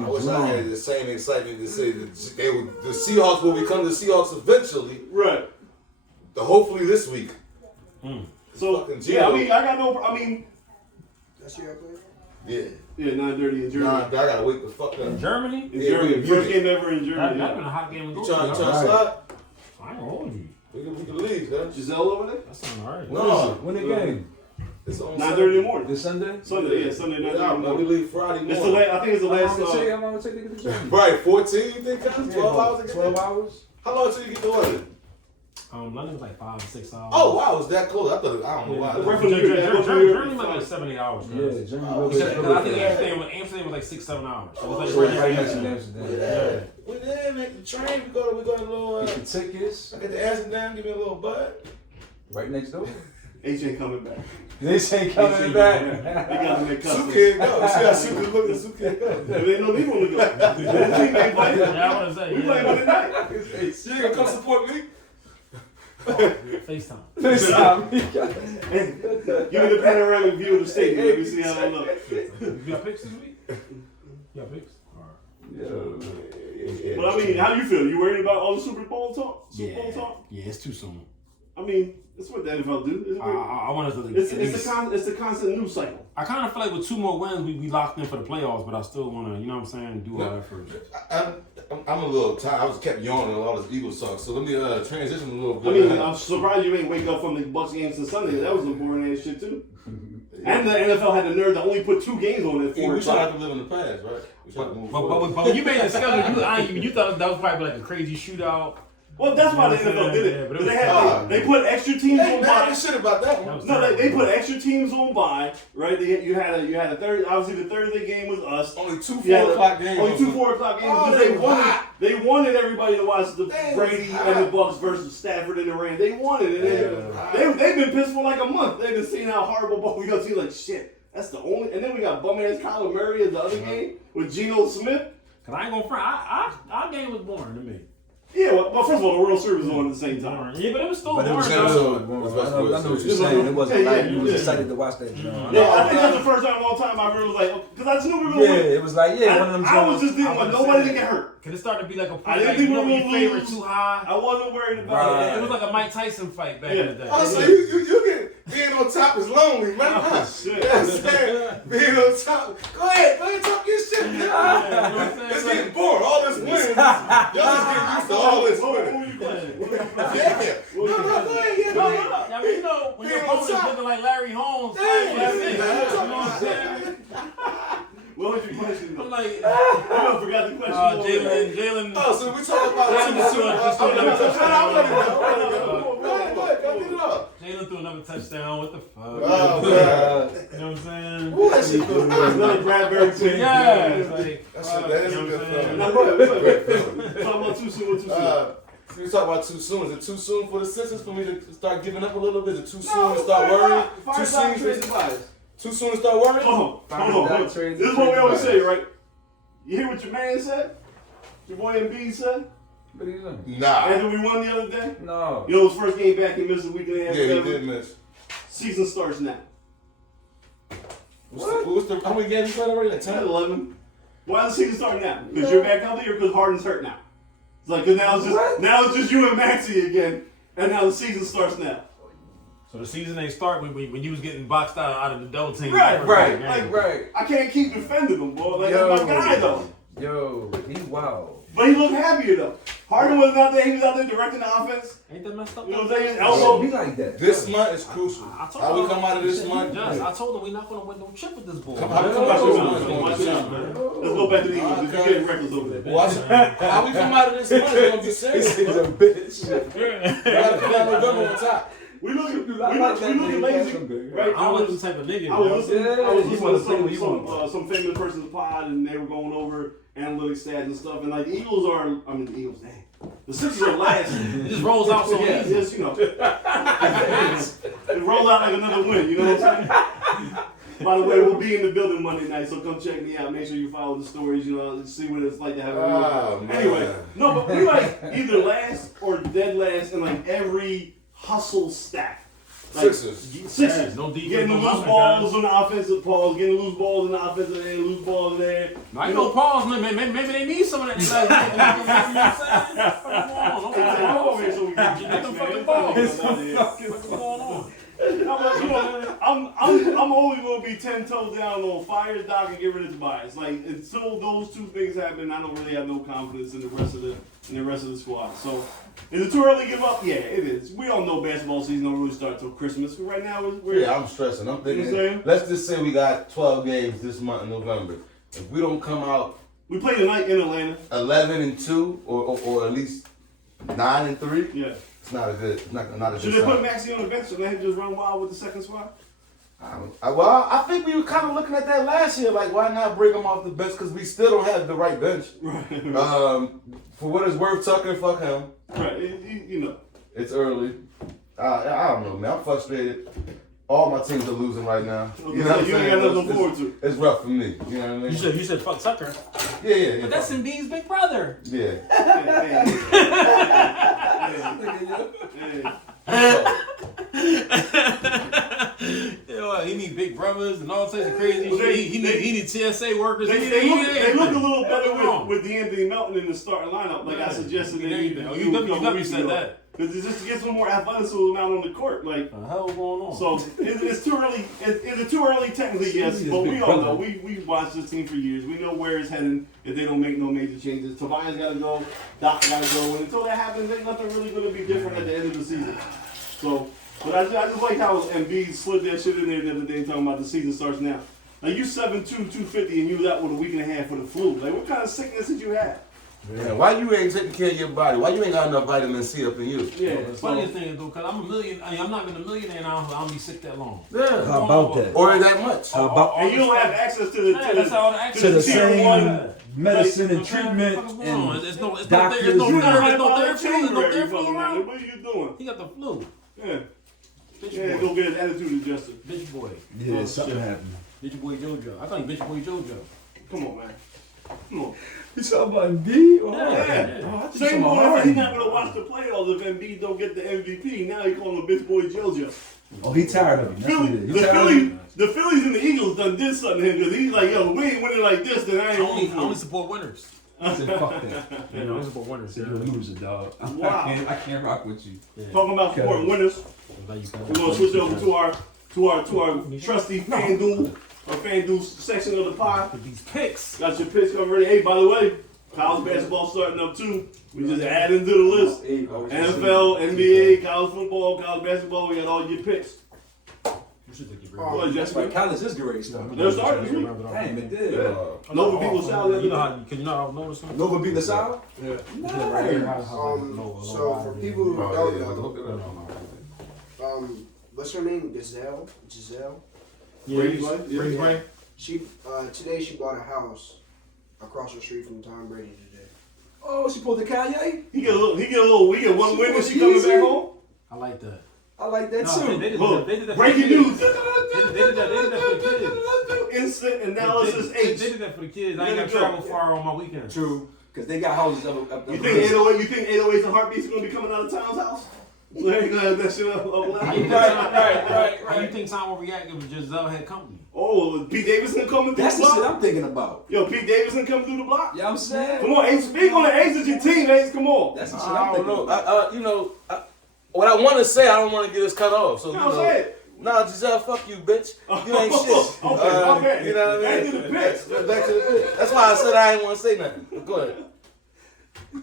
wish I had the same excitement to say that the Seahawks will become the Seahawks eventually. Right. Hopefully this week. So, yeah, I mean, That's your play? Yeah. Yeah, 9:30 in Germany. I gotta wake the fuck up. In Germany? In Germany. First game ever in Germany. That's been a hot game. You trying to slide? I ain't gonna hold you. We can leave, huh? Giselle over there? That sounds alright. No. When the game? It's on 9:30 in the morning. This Sunday? Sunday, yeah, Sunday 9:30 in the No, we morning. leave Friday morning. It's the last. I think it's the last. How long would it take to get to Germany? Right, 14, you think, cuz? 12 hours to get 12 there? hours? How long till you get to London? London was like 5 or 6 hours. Oh, wow, it's that close. I thought, I don't know why. The rest of the Germany might be like 7 8 hours. Yeah, Germany. I think Amsterdam was like 6 7 hours. So it was Right like next to Amsterdam. We there, make the train. We go to a little. Get the tickets. I get to Amsterdam, give me a little butt. Right next door. H ain't coming back. This ain't coming back. They gotta make customs. Suitcase go. See how Suitcase look? The Suitcase go. There ain't no need for them to go. The team ain't playing. Yeah, I want to say. We playing Monday night. You ain't gonna come support me? FaceTime. This time. Give me the panoramic view of the stadium. Let me see how that looks. You got picks this week? You got picks? Alright. But I mean, how do you feel? You worried about all the Super Bowl talk? Super Bowl talk? Yeah, it's too soon. I mean, that's what the NFL do. I want us to. It's the constant news cycle. I kind of feel like with 2 more wins, we locked in for the playoffs, but I still want to, you know what I'm saying, do all that first. I'm a little tired. I was kept yawning a lot of this Eagles talk, so let me transition a little bit. I mean, I'm surprised you ain't wake up from the Bucs games on Sunday. That was some boring ass shit too. And the NFL had the nerve to only put 2 games on it. We try not to live in the past, right? We try to move forward. But when you made the schedule, you thought that was probably like a crazy shootout. Well, that's why the NFL did it. But they put extra teams on bye. Shit about that one. No, they put extra teams on bye, right? You had a third. Obviously, the Thursday game was us. Only 2 4 o'clock games. Only 2 4 o'clock games. Oh, they wanted everybody to watch the Brady and the Bucks versus Stafford and the Rams. They wanted it. And they've been pissed for like a month. They've been seeing how horrible both we got to see. Like shit. That's the only. And then we got bum ass Kyler Murray in the other game with Geno Smith. Cause I ain't gonna front. Our game was boring to me. Yeah, well, first of all, the World Series was on at the same time. Yeah, but it was still But it was boring. still boring. I know what you're saying. It wasn't like you was excited to watch that. Yeah, I think that's the first time in a long time I really was like, because I just knew we were going to win. Yeah, it was like, one of them. I was just didn't want nobody to get hurt. Cause it started to be like a I didn't think we were your going to favorite lose. too high. I wasn't worried about it. It was like a Mike Tyson fight back in the day. Oh, so you get being on top is lonely, man. Huh? Shit. You know what I'm saying? Being on top. Go ahead, talk your shit, man. It's getting boring. All this winning. Y'all just getting used to all this winning. Who you playing? Yeah. No, go ahead. I mean, you know, when your opponent's looking like Larry Holmes, that's it. You know what I'm saying? What was your question? I'm like, I forgot the question. Jalen. Oh, so we talking about Jalen threw another touchdown. What the fuck? Oh, you know what I'm saying? Ooh, that shit good. Another Bradbury team. Yeah, it's like, That is a good feeling. Now, go ahead. Talk about too soon. We talk about too soon. Is it too soon for the Sixers for me to start giving up a little bit? Is it too soon to start worrying? Too soon to start worrying? Hold on. This is what we always say, right? You hear what your man said? Your boy Embiid said? What are you doing? Nah. After we won the other day? No. You know his first game back, he missed a week and a half. Yeah, he did miss. Season starts now. What's the how many games you played already? Like 10? 11. Why does the season start now? Because you're back healthy or because Harden's hurt now? It's like, cause now it's just you and Maxey again, and now the season starts now. So the season ain't start when you was getting boxed out of the double team. Right. Right. I can't keep defending him, boy. Like, that's my guy, though. Yo, he wild. But he looked happier, though. Harden wasn't out there. He was out there directing the offense. Ain't that messed up? You know what I'm saying? Oh, be like that. This month is crucial. How we come out of this month? I told him we're not going to win no chip with this boy. How we come out of this month? Let's go back to the Eagles. You're getting reckless over there. How we come out of this month is going to be serious. He's a bitch. We got to come out November on top. We look lazy, right? I was the type of nigga. I was listening to Yeah, some famous person's pod, and they were going over analytics stats and stuff. And like the Eagles the Eagles, dang. The Sixers are last. It just rolls out so easy. Just, you know. It rolls out like another win, you know what I'm saying? By the way, we'll be in the building Monday night, so come check me out. Make sure you follow the stories, you know, see what it's like to have a Anyway, no, but we like either last or dead last in like every hustle stat. Like, Sixers. No defense. Getting loose balls on the offensive pause, getting loose balls in the offensive end, loose balls there. I know pause, man. Maybe they need some of that. I'm only gonna be 10 toes down on fire Doc and get rid of Tobias. Like until those two things happen, I don't really have no confidence in the rest of the squad. So is it too early to give up? Yeah, it is. We all know basketball season don't really start till Christmas. But right now we're I'm stressing. I'm thinking. You know what I'm saying? Let's just say we got 12 games this month in November. If we don't come out, we play tonight in Atlanta. 11-2 or at least 9-3. Yeah. It's not a good. Not a good. Should they put Maxey on the bench and let him just run wild with the second squad? I think we were kind of looking at that last year. Like, why not bring him off the bench? Because we still don't have the right bench. Right. For what it's worth, Tucker, fuck him. Right. You know. It's early. I don't know, man. I'm frustrated. All my teams are losing right now. Okay, You know what I'm you saying? ain't got nothing to look forward to. It's rough for me. You know what I mean? You said fuck Tucker. Yeah. But that's Embiid's big brother. Yeah. He need big brothers and all types of crazy shit. He need TSA workers. They look a little better with DeAnthony Melton in the starting lineup. Like I suggested they need to. You definitely said that. Because it's just to get some more athleticism out on the court. Like, what the hell going on? So it's too early. Is it too early? Technically, yes. But we all know. We watched this team for years. We know where it's heading if they don't make no major changes. Tobias got to go. Doc got to go. And until that happens, ain't nothing really going to be different at the end of the season. So But I just like how Embiid slid that shit in there the other day talking about the season starts now. Like you 7'2", 250, and you was out with a week and a half for the flu. Like what kind of sickness did you have? Yeah, why you ain't taking care of your body? Why you ain't got enough vitamin C up in you? Yeah, the funniest thing is though, cause I'm not even a millionaire and I don't be sick that long. Yeah. How about that? Or that much. How about And you don't have access to the to the tier same one medicine and treatment and There's no doctors? there's no You therapy fucking around. What are you doing? He got the flu. Yeah. Bitch Yeah, boy. go get his attitude adjusted. Bitch boy. Yeah, something happened. Bitch boy JoJo. I thought Bitch boy JoJo. Come on, man. Come on. You talking about Embiid? Oh, Yeah. Oh, I think Same something boy that hard. said he's not gonna watch the playoffs if Embiid don't get the MVP. Now he calling him bitch boy JoJo. Oh, he tired of him. That's what it is. He tired of him. The Phillies and the Eagles done did something to him because he's like, yo, we ain't winning like this, then I ain't I only winning. support winners. I said, fuck that. Yeah, I only support winners. You're a loser, dog. Wow. I can't rock with you. Talking about supporting winners, we're gonna switch over to our trusty FanDuel or FanDuel section of the pod. These picks. Got your picks covered ready. Hey, by the way, college basketball starting up too. We just adding to the list. NFL, NBA, college football, college basketball. We got all your picks. That's right. College is great stuff. They're starting this week. Damn, it did. Nova beat LaSalle. You know how I noticed something? Nova beat LaSalle? Yeah. So for people who don't know, what's her name? Giselle. Brady Ray. She today she bought a house across the street from Tom Brady today. Oh, she pulled the Kanye? We get one win and she coming back home. I like that. I like that too. They did Look, that for breaking the kids. news. They did that for the kids. Instant analysis They H. did that for the kids. I ain't got to travel far on my weekend. True. Because they got houses up You think 808s and heartbeats are gonna be coming out of Tom's house? Larry gonna have that shit up loud. Right. How you think Tom would react if Giselle had company? Oh, Pete Davidson coming through That's the the shit block? I'm thinking about. Yo, Pete Davidson coming through the block? You know what I'm saying? Come on, Ace. Speak on the Ace of your team, Ace. Come on. That's the shit I I'm don't thinking know. about. What I want to say, I don't want to get us cut off. So, Say it. Nah, Giselle, fuck you, bitch. You ain't shit. Okay. You know what I Back mean? to the picks. Back to the picks. That's why I said I ain't want to say nothing. Go ahead.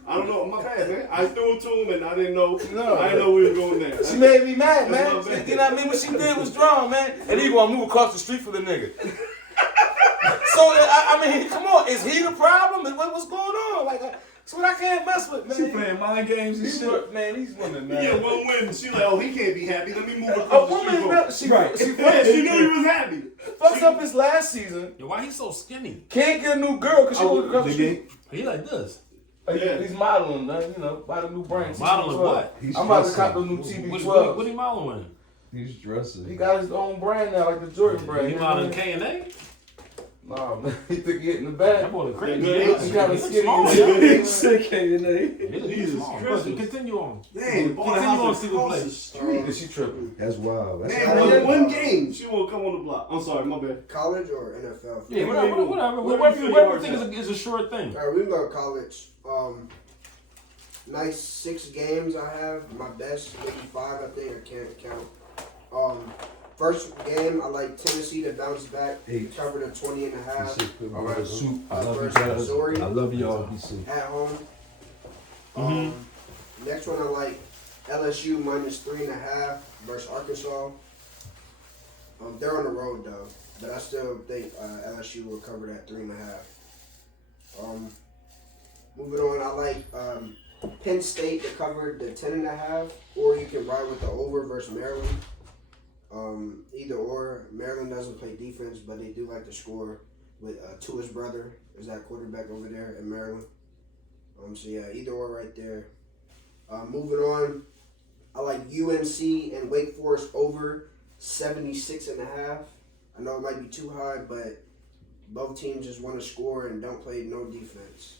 I don't know. My bad, man. I threw it to him and I didn't know. No, I didn't know we were going there. She made me mad, That's man. my bad. You know what I mean? What she did was wrong, man. And he gonna move across the street for the nigga. So I mean, come on, is he the problem? What's going on? Like, that's what I can't mess with, man. She playing mind games and These shit. man, these women, He man. get one win. She like, oh, he can't be happy. Let me move A across the woman, street. really, she Yeah, she knew he was happy. fucks up his last season. Yo, why he so skinny? Can't get a new girl because she moved across the street. He like this. Yeah. He's modeling, man. You know, buy the new brand. Modeling what? He's I'm about to dressing. cop the new What TB12. he modeling? He's dressing. He got his own brand now, like the Jordan brand. He You know what I modeling mean? K&A? Nah, man. He think he hitting the That bag. boy look crazy. Yeah, He got a skinny. He's sick, ain't he? Jesus Christ. Continue on. Damn, boy, Continue on, see what across play. the street. Is she tripping? That's wild. That's Man, one game. She won't come on the block. I'm sorry, my bad. College or NFL? Yeah, Whatever whatever you think is a sure thing. All right, we can go to college. Nice 6 games I have. My best, maybe 5, I think. I can't count. First game, I like Tennessee to bounce back. Eight. Covered a 20 and a half All right, Soup. I love you versus guys. Missouri I love y'all. at home. Next one, I like LSU minus 3.5 versus Arkansas. They're on the road though, but I still think LSU will cover that 3.5. Moving on, I like Penn State to cover the 10.5, or you can ride with the over versus Maryland. Either or. Maryland doesn't play defense, but they do like to score with Tua's brother is that quarterback over there in Maryland. So yeah, either or right there. Moving on, I like UNC and Wake Forest over 76.5. I know it might be too high, but both teams just want to score and don't play no defense.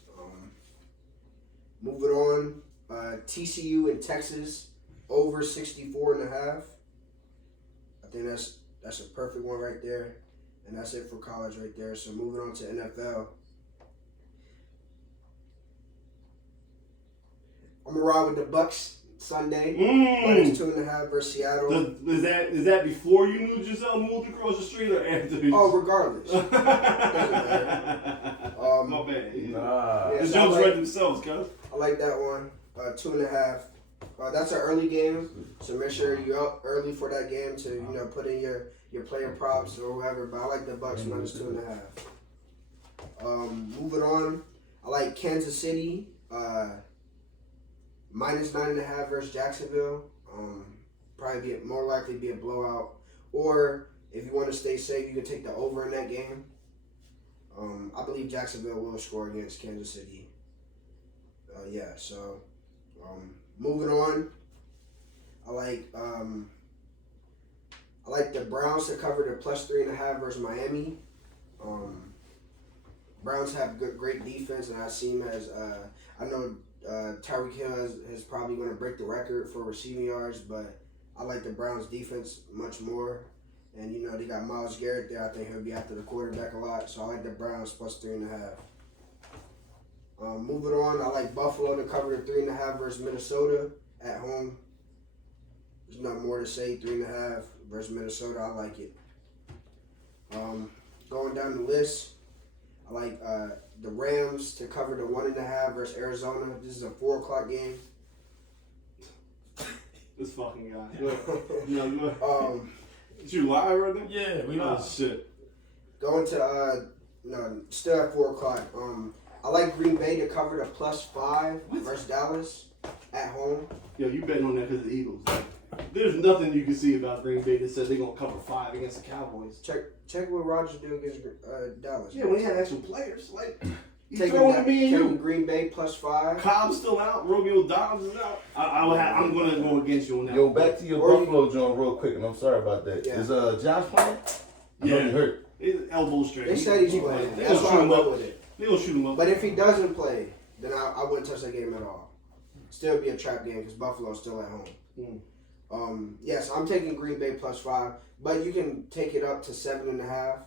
Moving on, TCU and Texas over 64.5. I think that's a perfect one right there, and that's it for college right there. So moving on to NFL. I'm gonna ride with the Bucks Sunday. Minus 2.5 versus Seattle. Is that before you knew Giselle moved across the street or after? Oh, regardless. Doesn't matter. My bad. Nah. The so jokes read themselves, cuz. I like that one. 2.5. That's an early game, so make sure you're up early for that game to put in your player props or whoever. But I like the Bucks minus 2.5. Moving on, I like Kansas City minus 9.5 versus Jacksonville. Probably more likely be a blowout. Or if you want to stay safe, you can take the over in that game. I believe Jacksonville will score against Kansas City. Moving on, I like the Browns to cover the plus 3.5 versus Miami. Browns have great defense, and I see him as I know Tyreek Hill is probably going to break the record for receiving yards, but I like the Browns defense much more. And they got Myles Garrett there. I think he'll be after the quarterback a lot, so I like the Browns plus 3.5. Moving on, I like Buffalo to cover the 3.5 versus Minnesota at home. There's not more to say. 3.5 versus Minnesota, I like it. Going down the list, I like the Rams to cover the 1.5 versus Arizona. This is a 4:00 game. This fucking guy. No. Did you lie right now? Yeah, we know. Oh, shit. Going to still at 4:00. I like Green Bay to cover the plus 5 versus Dallas at home. Yo, you betting on that because of the Eagles. There's nothing you can see about Green Bay that says they're gonna cover 5 against the Cowboys. Check what Rodgers do against Dallas. Yeah, when he had actual players, like he's taking throwing to me and taking you. Green Bay plus 5. Cobb's still out. Romeo Dobbs is out. I'm gonna go against you on that. Yo, back to your Buffalo joint real quick, and I'm sorry about that. Yeah. Is Josh playing? Yeah, he hurt. His elbow straight. They said he's playing. They That's gonna why shoot I him went up. with it. They gonna shoot him up. But if he doesn't play, then I wouldn't touch that game at all. Still be a trap game because Buffalo's still at home. Yes, I'm taking Green Bay plus 5, but you can take it up to 7.5,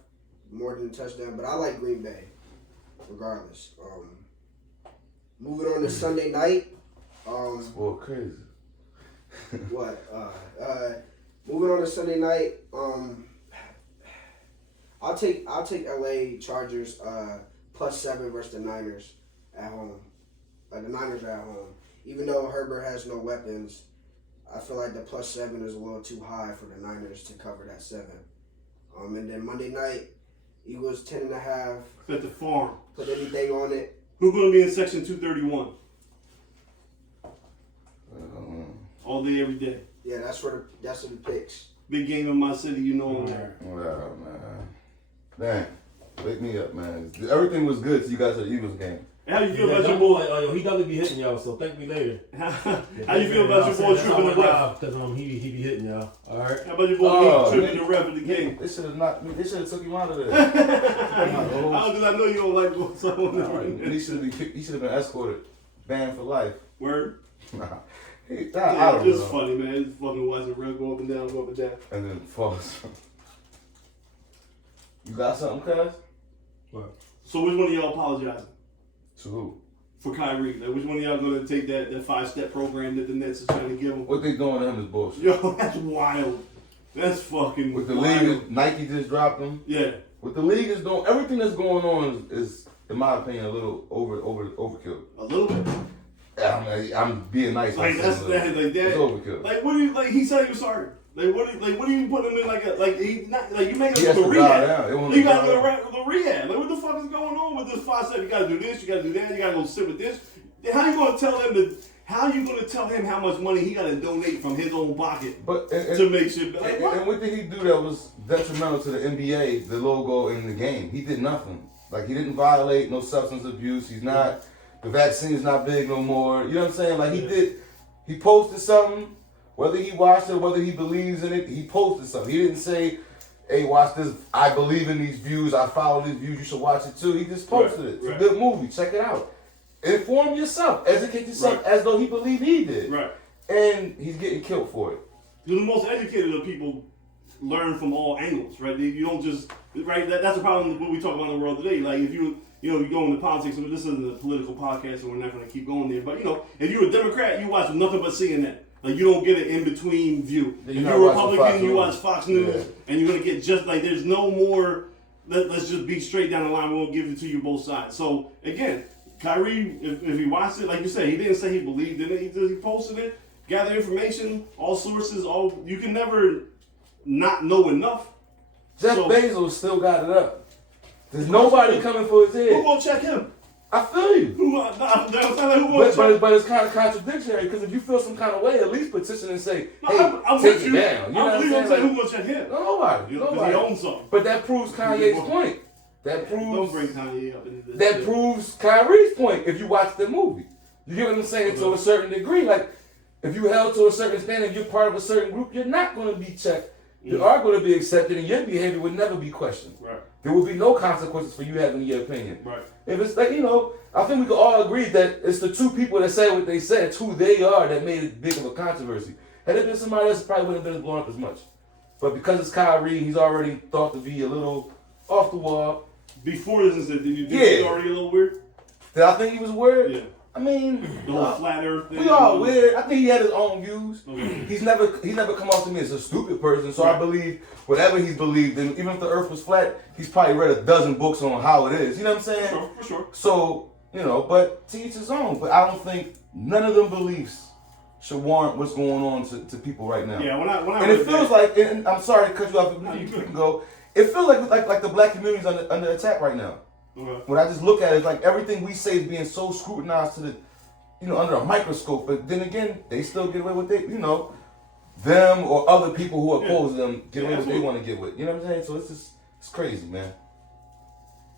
more than a touchdown. But I like Green Bay, regardless. Moving on to Sunday night. Well, crazy. What? Moving on to Sunday night. I'll take LA Chargers plus 7 versus the Niners at home. The Niners are at home. Even though Herbert has no weapons, I feel like the plus 7 is a little too high for the Niners to cover that 7. And then Monday night, Eagles 10.5. At the farm. Put anything on it. Who's gonna be in section 231? All day, every day. Yeah, that's the picks. Big game in my city, you know. Wow, man. Dang. Wake me up, man. Everything was good till you got to the Eagles game. How you feel about your boy? He definitely be hitting y'all, so thank me later. How you feel about your boy tripping the ref? Because he be hitting y'all. All right. How about your boy tripping the ref of the game? They should have knocked me. They should have took him out of there. Because I know you don't like going someone. He should have been escorted, banned for life. Word? Nah. I Yeah, don't it's know. funny, man. It's fucking watching ref go up and down, go up and down. And then falls. You got something, cuz? What? So which one of y'all apologizing? To who? For Kyrie. Like, which one of y'all gonna take that 5-step program that the Nets is trying to give him? What they doing to him is bullshit. Yo, that's wild. That's fucking With the wild. league, Nike just dropped him. Yeah. What the league is doing, everything that's going on is in my opinion, a little overkill. A little bit. I'm being nice. Like that's that. Like that. It's overkill. Like what do you like? He said he was sorry. Like what do you put him in he not like you make He him has go to to die rehab? down. You gotta go to rehab. Like what the fuck is going on with this 5 step? You gotta do this. You gotta do that. You gotta go sit with this. How you gonna tell him that? How you gonna tell him how much money he gotta donate from his own pocket to make shit? Like, and what did he do that was detrimental to the NBA, the logo in the game? He did nothing. Like he didn't violate no substance abuse. He's not. The vaccine's not big no more. You know what I'm saying? Like he posted something. Whether he watched it, whether he believes in it, he posted something. He didn't say, "Hey, watch this. I believe in these views. I follow these views. You should watch it too." He just posted it. It's a good movie. Check it out. Inform yourself. Educate yourself as though he believed he did. Right. And he's getting killed for it. The most educated of people learn from all angles, right? You don't just right. That's the problem with what we talk about in the world today. Like if you go into politics. I mean, this isn't a political podcast, so we're not going to keep going there. But if you're a Democrat, you watch nothing but CNN. Like you don't get an in between view. If you're a Republican, you watch Fox News, and you're going to get just like there's no more. Let's just be straight down the line. We won't give it to you both sides. So again, Kyrie, if he watched it, like you said, he didn't say he believed in it. He posted it. gather information, all sources, you can never not know enough. Jeff Bezos still got it up. There's nobody coming for his head. Who gonna check him? I feel you. But it's kind of contradictory because if you feel some kind of way, at least petition and say, hey, I'm take with it you. down. You know what I'm saying? Like, who gonna check him? Nobody. Because he owns something. But that proves Kanye's point. Don't bring Kanye up into this. That proves Kyrie's point if you watch the movie. You get what I'm saying? To a certain degree. Like, if you held to a certain standard, you're part of a certain group, you're not going to be checked. You are going to be accepted, and your behavior would never be questioned. Right. There will be no consequences for you having your opinion. Right. If it's like, I think we can all agree that it's the two people that said what they said, it's who they are that made it big of a controversy. Had it been somebody else, it probably wouldn't have been blown up as much. But because it's Kyrie, he's already thought to be a little off the wall. Before this incident, did you think he was already a little weird? Did I think he was weird? Yeah. I mean, the whole flat earth thing. We all weird. I think he had his own views. Okay. He's never come off to me as a stupid person. So I believe whatever he's believed in, even if the earth was flat, he's probably read a dozen books on how it is. You know what I'm saying? For sure. So, but to each his own. But I don't think none of them beliefs should warrant what's going on to people right now. Yeah, when I and it feels like, and I'm sorry to cut you off. You can go. It feels like the black community's under attack right now. Okay. When I just look at it, it's like everything we say is being so scrutinized to the, under a microscope. But then again, they still get away with it. Them or other people who oppose them get away with what they want to get with. You know what I'm saying? So it's crazy, man.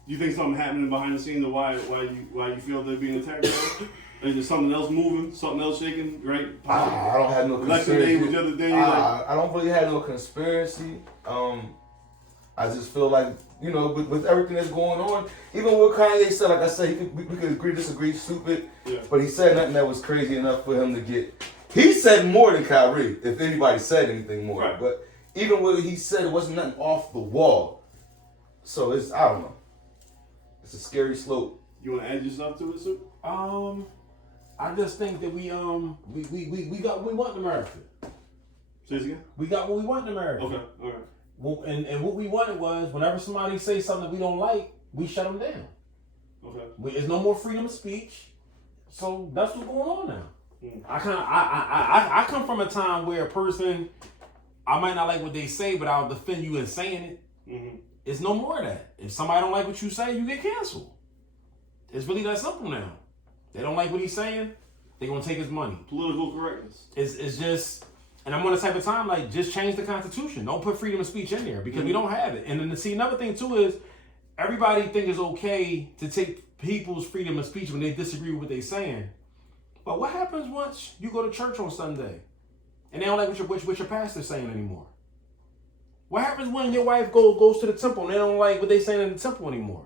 You think something happening behind the scenes of why you feel they're being attacked? Is there something else moving, something else shaking, right? I don't have no Election conspiracy. day was the other day. I don't really have no conspiracy. I just feel like, with everything that's going on, even what Kanye said, like I said, we could agree, disagree, stupid, but he said nothing that was crazy enough for him to get. He said more than Kyrie, if anybody said anything more. Right. But even what he said, it wasn't nothing off the wall. So I don't know. It's a scary slope. You want to add yourself to it, Soup? I just think that we got what we want in America. Say this again? We got what we want in America. Okay, all right. Well, and what we wanted was whenever somebody says something that we don't like, we shut them down. Okay. There's no more freedom of speech, so that's what's going on now. I come from a time where a person, I might not like what they say, but I'll defend you in saying it. Mm-hmm. It's no more of that. If somebody don't like what you say, you get canceled. It's really that simple now. They don't like what he's saying, they're gonna take his money. Political correctness. It's just, and I'm on the type of time like just change the Constitution. Don't put freedom of speech in there because we don't have it. And then see another thing too is everybody think it's okay to take people's freedom of speech when they disagree with what they're saying. But what happens once you go to church on Sunday and they don't like what your pastor's saying anymore? What happens when your wife goes to the temple and they don't like what they're saying in the temple anymore?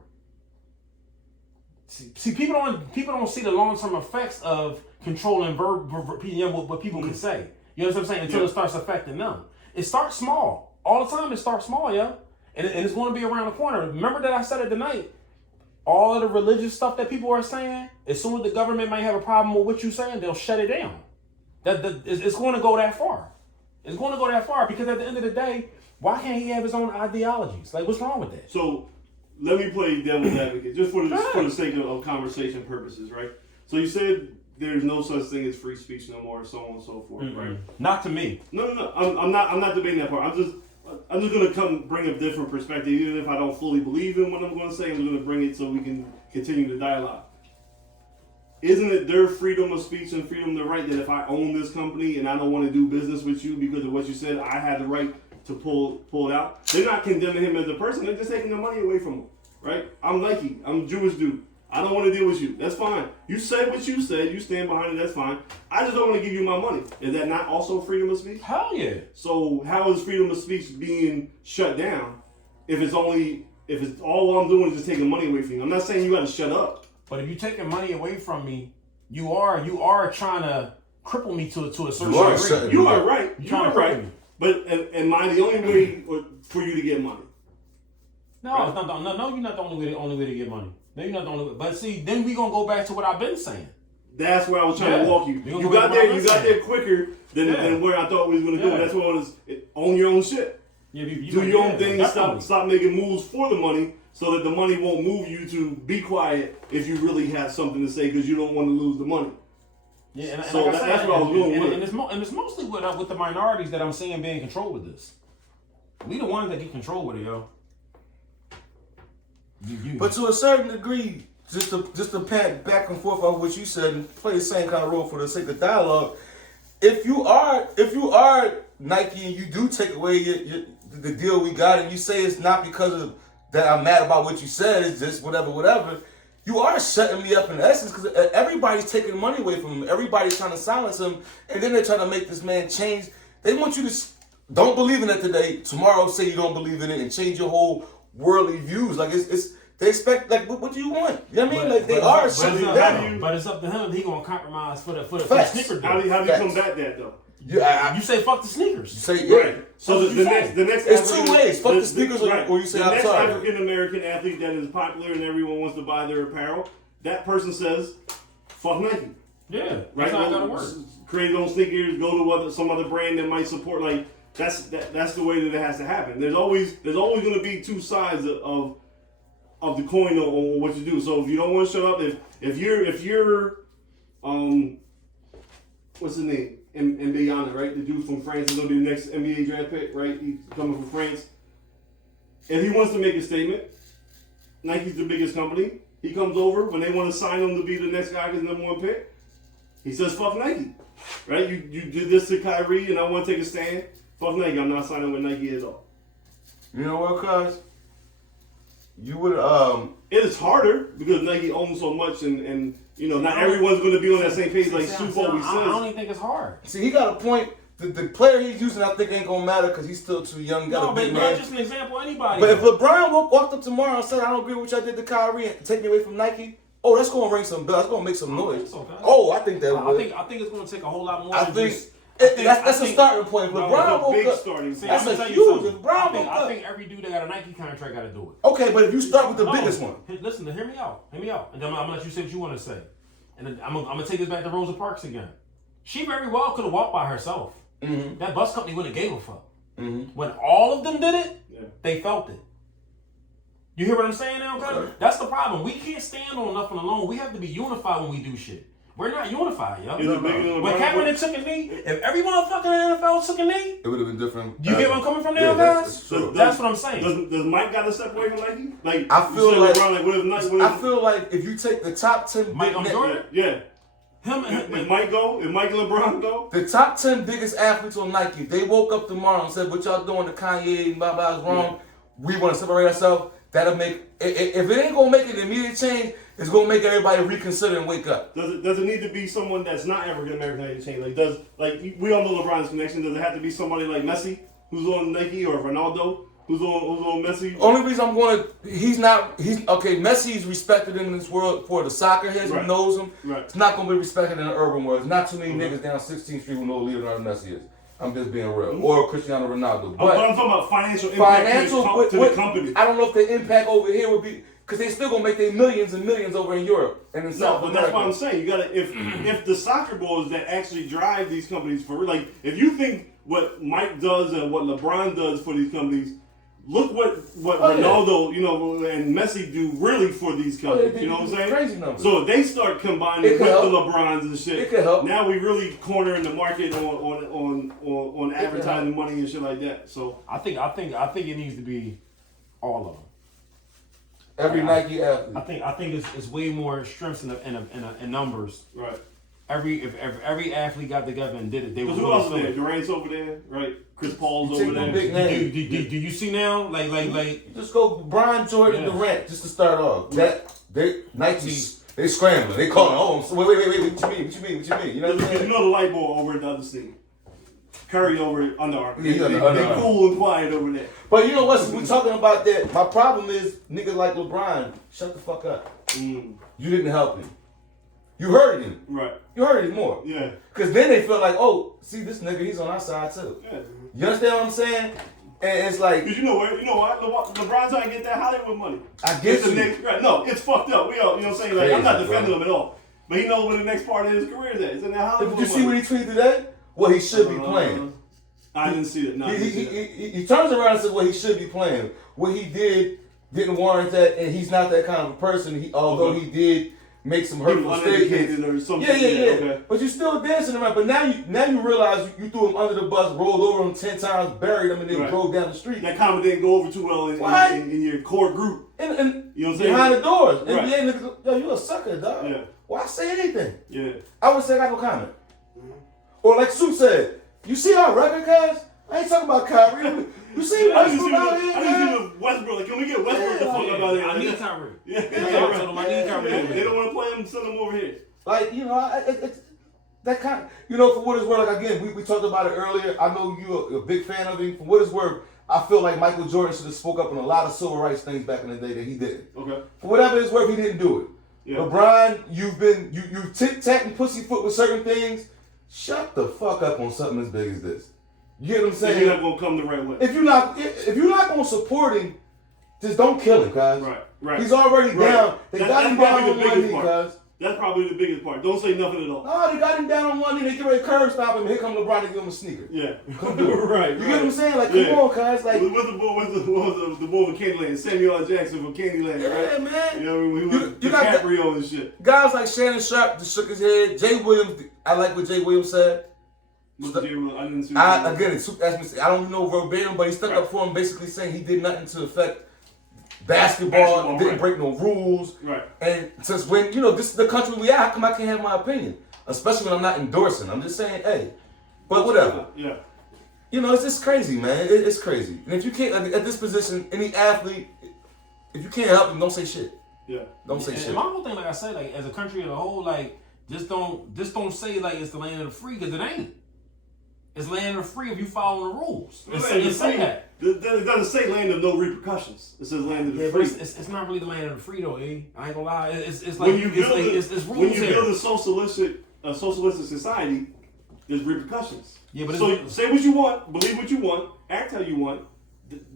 See, people don't see the long-term effects of controlling what people can say. You know what I'm saying? Until it starts affecting them. It starts small. All the time it starts small, yeah? And it's going to be around the corner. Remember that I said it tonight. All of the religious stuff that people are saying, as soon as the government might have a problem with what you're saying, they'll shut it down. It's going to go that far. It's going to go that far because at the end of the day, why can't he have his own ideologies? Like, what's wrong with that? So, let me play devil's advocate, just for the sake of conversation purposes, right? So you said there's no such thing as free speech no more, so on and so forth, right? Not to me. No. I'm not debating that part. I'm just gonna bring a different perspective, even if I don't fully believe in what I'm gonna say. I'm gonna bring it so we can continue the dialogue. Isn't it their freedom of speech and freedom to right that if I own this company and I don't want to do business with you because of what you said, I had the right to pull it out? They're not condemning him as a person. They're just taking the money away from him, right? I'm Nike. I'm a Jewish dude. I don't want to deal with you. That's fine. You said what you said. You stand behind it. That's fine. I just don't want to give you my money. Is that not also freedom of speech? Hell yeah. So how is freedom of speech being shut down if it's all I'm doing is just taking money away from you? I'm not saying you got to shut up. But if you're taking money away from me, you are trying to cripple me to a certain degree. You are right. You're You trying are to right. me. But am I the only way for you to get money? No, right? No, you're not the only way to get money. No, you're not the only way. But see, then we gonna go back to what I've been saying. That's where I was trying to walk you. You got there quicker than where I thought we was gonna go. That's what I was. Own your own shit. Yeah, do your own thing. Stop making moves for the money, so that the money won't move you to be quiet if you really have something to say because you don't want to lose the money. Yeah, and so like I said, that's what I was going with. And it's mostly with the minorities that I'm seeing being controlled with this. We the ones that get control with it, yo. But to a certain degree, just to pat back and forth on what you said and play the same kind of role for the sake of dialogue. If you are Nike and you do take away the deal we got, and you say it's not because of that I'm mad about what you said, it's just whatever. You are shutting me up in essence because everybody's taking money away from him. Everybody's trying to silence him, and then they're trying to make this man change. They want you to don't believe in it today. Tomorrow, say you don't believe in it and change your whole worldly views. Like it's they expect like what do you want? You know what I mean? Like they are shutting down. But it's up to him. He gonna compromise for the sneaker. How do you combat that though? You say fuck the sneakers. You say yeah. Right. So the next it's two ways. Fuck the sneakers, or you say I'm sorry. The next African American athlete that is popular and everyone wants to buy their apparel, that person says, "Fuck Nike." Yeah, right. That's how it gotta work. Create their own sneakers. Go to some other brand that might support. Like that's the way that it has to happen. There's always going to be two sides of the coin on what you do. So if you don't want to show up, if you're what's his name? Mbappé, right? The dude from France is going to be the next NBA draft pick, right? He's coming from France. If he wants to make a statement, Nike's the biggest company. He comes over when they want to sign him to be the next guy, his number one pick. He says, "Fuck Nike," right? You did this to Kyrie, and I want to take a stand. Fuck Nike. I'm not signing with Nike at all. You know what, cuz? You would It is harder because Nike owns so much, and you know not everyone's going to be on that same page. Like Soupa always says. I don't even think it's hard. See, he got a point. The player he's using, I think, ain't gonna matter because he's still too young. Got a big man. Just an example. Anybody. But if LeBron walked up tomorrow and said, "I don't agree with what y'all did to Kyrie and take me away from Nike," oh, that's gonna ring some bells. That's gonna make some noise. Oh, I think that would. I think it's gonna take a whole lot more. That's a starting point. If LeBron woke up, that's a huge. If LeBron woke up, I think every dude that got a Nike contract got to do it. Okay, but if you start with the biggest one, listen, hear me out, and then I'm gonna let you say what you want to say, and then I'm gonna take this back to Rosa Parks again. She very well could have walked by herself. Mm-hmm. That bus company wouldn't have gave a fuck. Mm-hmm. When all of them did it, they felt it. You hear what I'm saying now, okay? That's the problem. We can't stand on nothing alone. We have to be unified when we do shit. We're not unified, yo. When Kaepernick took a knee, if every motherfucker in the NFL took a knee, it would have been different. You get where I'm coming from now, guys? That's what I'm saying. Does Mike got to step away from Nike? Like I feel like LeBron, like what if Nike? I feel like if you take the top 10, Mike Jordan, If Mike and LeBron go, the top 10 biggest athletes on Nike, they woke up tomorrow and said, "What y'all doing to Kanye and blah blah is wrong. We want to separate ourselves." That'll make if it ain't gonna make an immediate change, it's gonna make everybody reconsider and wake up. Does it need to be someone that's not African American to change? We all know LeBron's connection. Does it have to be somebody like Messi who's on Nike or Ronaldo who's on Messi? Only reason he's Messi's respected in this world for the soccer heads who knows him. Right. It's not gonna be respected in the urban world. There's not too many niggas down 16th Street who know who Leonardo Messi is. I'm just being real. Or Cristiano Ronaldo. But I'm talking about financial impact to the company. I don't know if the impact over here would be because they still gonna make their millions and millions over in Europe and in South America. That's what I'm saying. You gotta if the soccer balls that actually drive these companies for real. Like if you think what Mike does and what LeBron does for these companies. Look what Ronaldo, and Messi do really for these companies. You know what I'm saying? Crazy numbers. So if they start combining with the LeBrons and shit, it could help. Now we really cornering the market on advertising money and shit like that. So I think it needs to be all of them. Every Nike athlete. I think it's way more strengths in numbers. Right. If every athlete got together and did it, they would. Who else there? Durant's over there, right? Chris Paul's over there. Big name. Do you see now? Like just go Brian Jordan, Durant, just to start off. Nike, they scrambling. They calling. Oh, wait. What you mean? You know what I'm saying? You know the light bulb over at the other team. Curry over at Under Armour. They cool and quiet over there. But you know what? We're talking about that. My problem is niggas like LeBron. Shut the fuck up. You didn't help him. You hurted him. Right. You hurted him more. Yeah. Because then they feel like, oh, see this nigga, he's on our side too. Yeah. You understand what I'm saying? And it's like, because you know what? LeBron's trying to get that Hollywood money. I get you. Right. No, it's fucked up. We all, you know what I'm saying? Like, I'm not defending him at all. But he knows where the next part of his career is at. It's in that Hollywood Did you see what he tweeted today? What he should be playing. I didn't see it. No, he turns around and says what he should be playing. What he did didn't warrant that, and he's not that kind of a person. Although he did make some hurtful statements. Or something. Yeah. Okay. But you still dancing around. But now you realize you threw him under the bus, rolled over him 10 times, buried him, and then drove down the street. That comment didn't go over too well in your core group. And you know what I'm saying? Behind the doors. Right. NBA niggas, yo, you a sucker, dog. Yeah. Why say anything? Yeah. I would say I got no comment. Or like Sue said, you see our record, cuz? I ain't talking about Kyrie. You see Westbrook out here, I need to see Westbrook. Like, can we get Westbrook the fuck out of here? I need Kyrie. Yeah. I need Kyrie. They don't want to play him, send him over here. Like, you know, it's that kind of, you know, for what it's worth, like, again, we talked about it earlier. I know you're a big fan of him. For what it's worth, I feel like Michael Jordan should have spoke up on a lot of civil rights things back in the day that he didn't. Okay. For whatever it's worth, he didn't do it. Yeah. LeBron, you tic-tac and pussyfoot with certain things. Shut the fuck up on something as big as this. You get what I'm saying? You're not gonna come the right way. If you're not gonna support him, just don't kill him, guys. Right. He's already down. They got him down on one knee, guys. That's probably the biggest part. Don't say nothing at all. No, they got him down on one knee. They get ready to curb stop him. And here come LeBron to give him a sneaker. Yeah. Come do it. Right. You get what I'm saying? Like, come on, guys. Like, what was the boy from Candyland? Samuel L. Jackson from Candyland, right? Yeah, man. You know, when he was DiCaprio and shit. Guys like Shannon Sharp just shook his head. Jay Williams, I like what Jay Williams said. I didn't see I don't know verbatim, but he stuck up for him, basically saying he did nothing to affect basketball, didn't break no rules. Right. And since when, you know, this is the country we are, how come I can't have my opinion? Especially when I'm not endorsing. I'm just saying, hey. But whatever. Yeah. You know, it's just crazy, man. It's crazy. And if you can't, at this position, any athlete, if you can't help them, don't say shit. Yeah. Don't say shit. And my whole thing, like I said, like as a country as a whole, like just don't say like it's the land of the free, because it ain't. It's land of the free if you follow the rules. It say that. It doesn't say land of no repercussions. It says land of the free. But it's not really the land of the free though, eh? I ain't gonna lie. It's like when you build rules a socialistic society, there's repercussions. Yeah, but so say what you want, believe what you want, act how you want.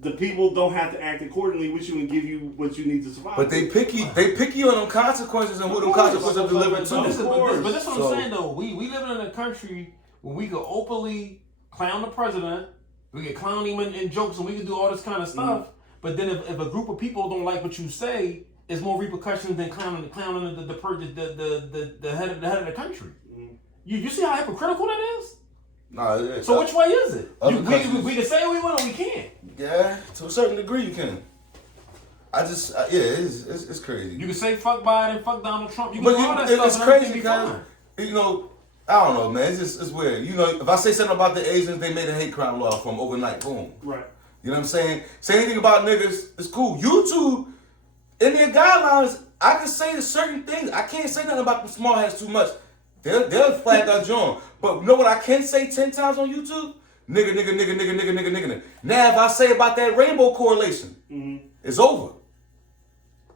The people don't have to act accordingly with you and give you what you need to survive. But they picky on them consequences and who them consequences are delivered to. But that's what I'm saying though. We live in a country where we could openly clown the president, we could clown him in jokes, and we could do all this kind of stuff. But then if a group of people don't like what you say, it's more repercussions than clowning the head of the country. You see how hypocritical that is? Nah, so which way is it? We can say what we want or we can't. Yeah, to a certain degree you can. It's crazy. You can say fuck Biden, fuck Donald Trump. You can do all that stuff. It's crazy because, you know, I don't know, man. It's weird. You know, if I say something about the Asians, they made a hate crime law from overnight. Boom. Right. You know what I'm saying? Say anything about niggas, it's cool. YouTube, in their guidelines, I can say certain things. I can't say nothing about the small hats too much. They'll flag our joint. But you know what I can say 10 times on YouTube? Nigga. Now if I say about that rainbow correlation, it's over.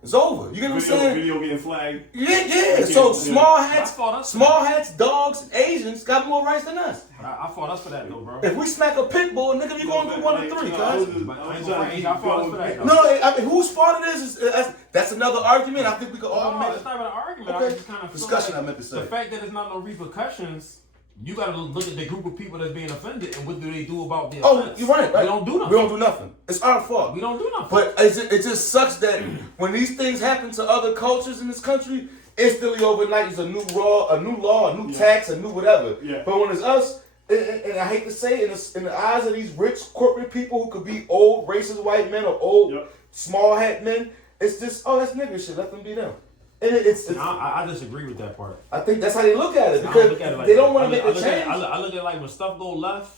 It's over. You get what I'm saying? Video getting flagged. Yeah. So small hats, dogs, and Asians got more rights than us. I fought us for that though, bro. If we smack a pit bull, nigga, you gonna do 1 or 3, cuz. I fought us for that. No, I mean, whose fault it is that's another argument. I think we could all make. It's not about an argument. Okay. I just kind of Discussion. like I meant to say. The fact that there's not no repercussions. You gotta look at the group of people that's being offended and what do they do about the offense. You're right. We don't do nothing. We don't do nothing. It's our fault. We don't do nothing. But it just sucks that when these things happen to other cultures in this country, instantly overnight is a new law, a new tax, a new whatever. Yeah. But when it's us, and I hate to say it, in the eyes of these rich corporate people who could be old racist white men or old small hat men, it's just, that's nigga shit. Let them be them. And I disagree with that part. I think that's how they look at it because they don't want to make a change. I look at it like when stuff go left,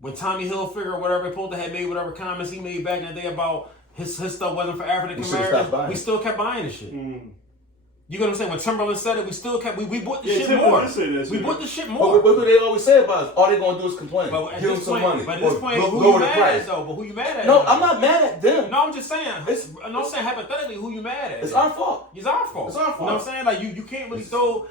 when Tommy Hilfiger or whatever Polter had made whatever comments he made back in the day about his stuff wasn't for African Americans, we still kept buying the shit. You know what I'm saying? When Timberland said it, we still kept we bought the shit more. We bought the shit more. But what do they always say about us? All they gonna do is complain. But give them some money. But at this point, who you mad at though? But who you mad at? No, I'm not mad at them. No, I'm just saying. I'm saying hypothetically, who you mad at? It's our fault. It's our fault. It's our fault. You know what I'm saying? Like you can't really throw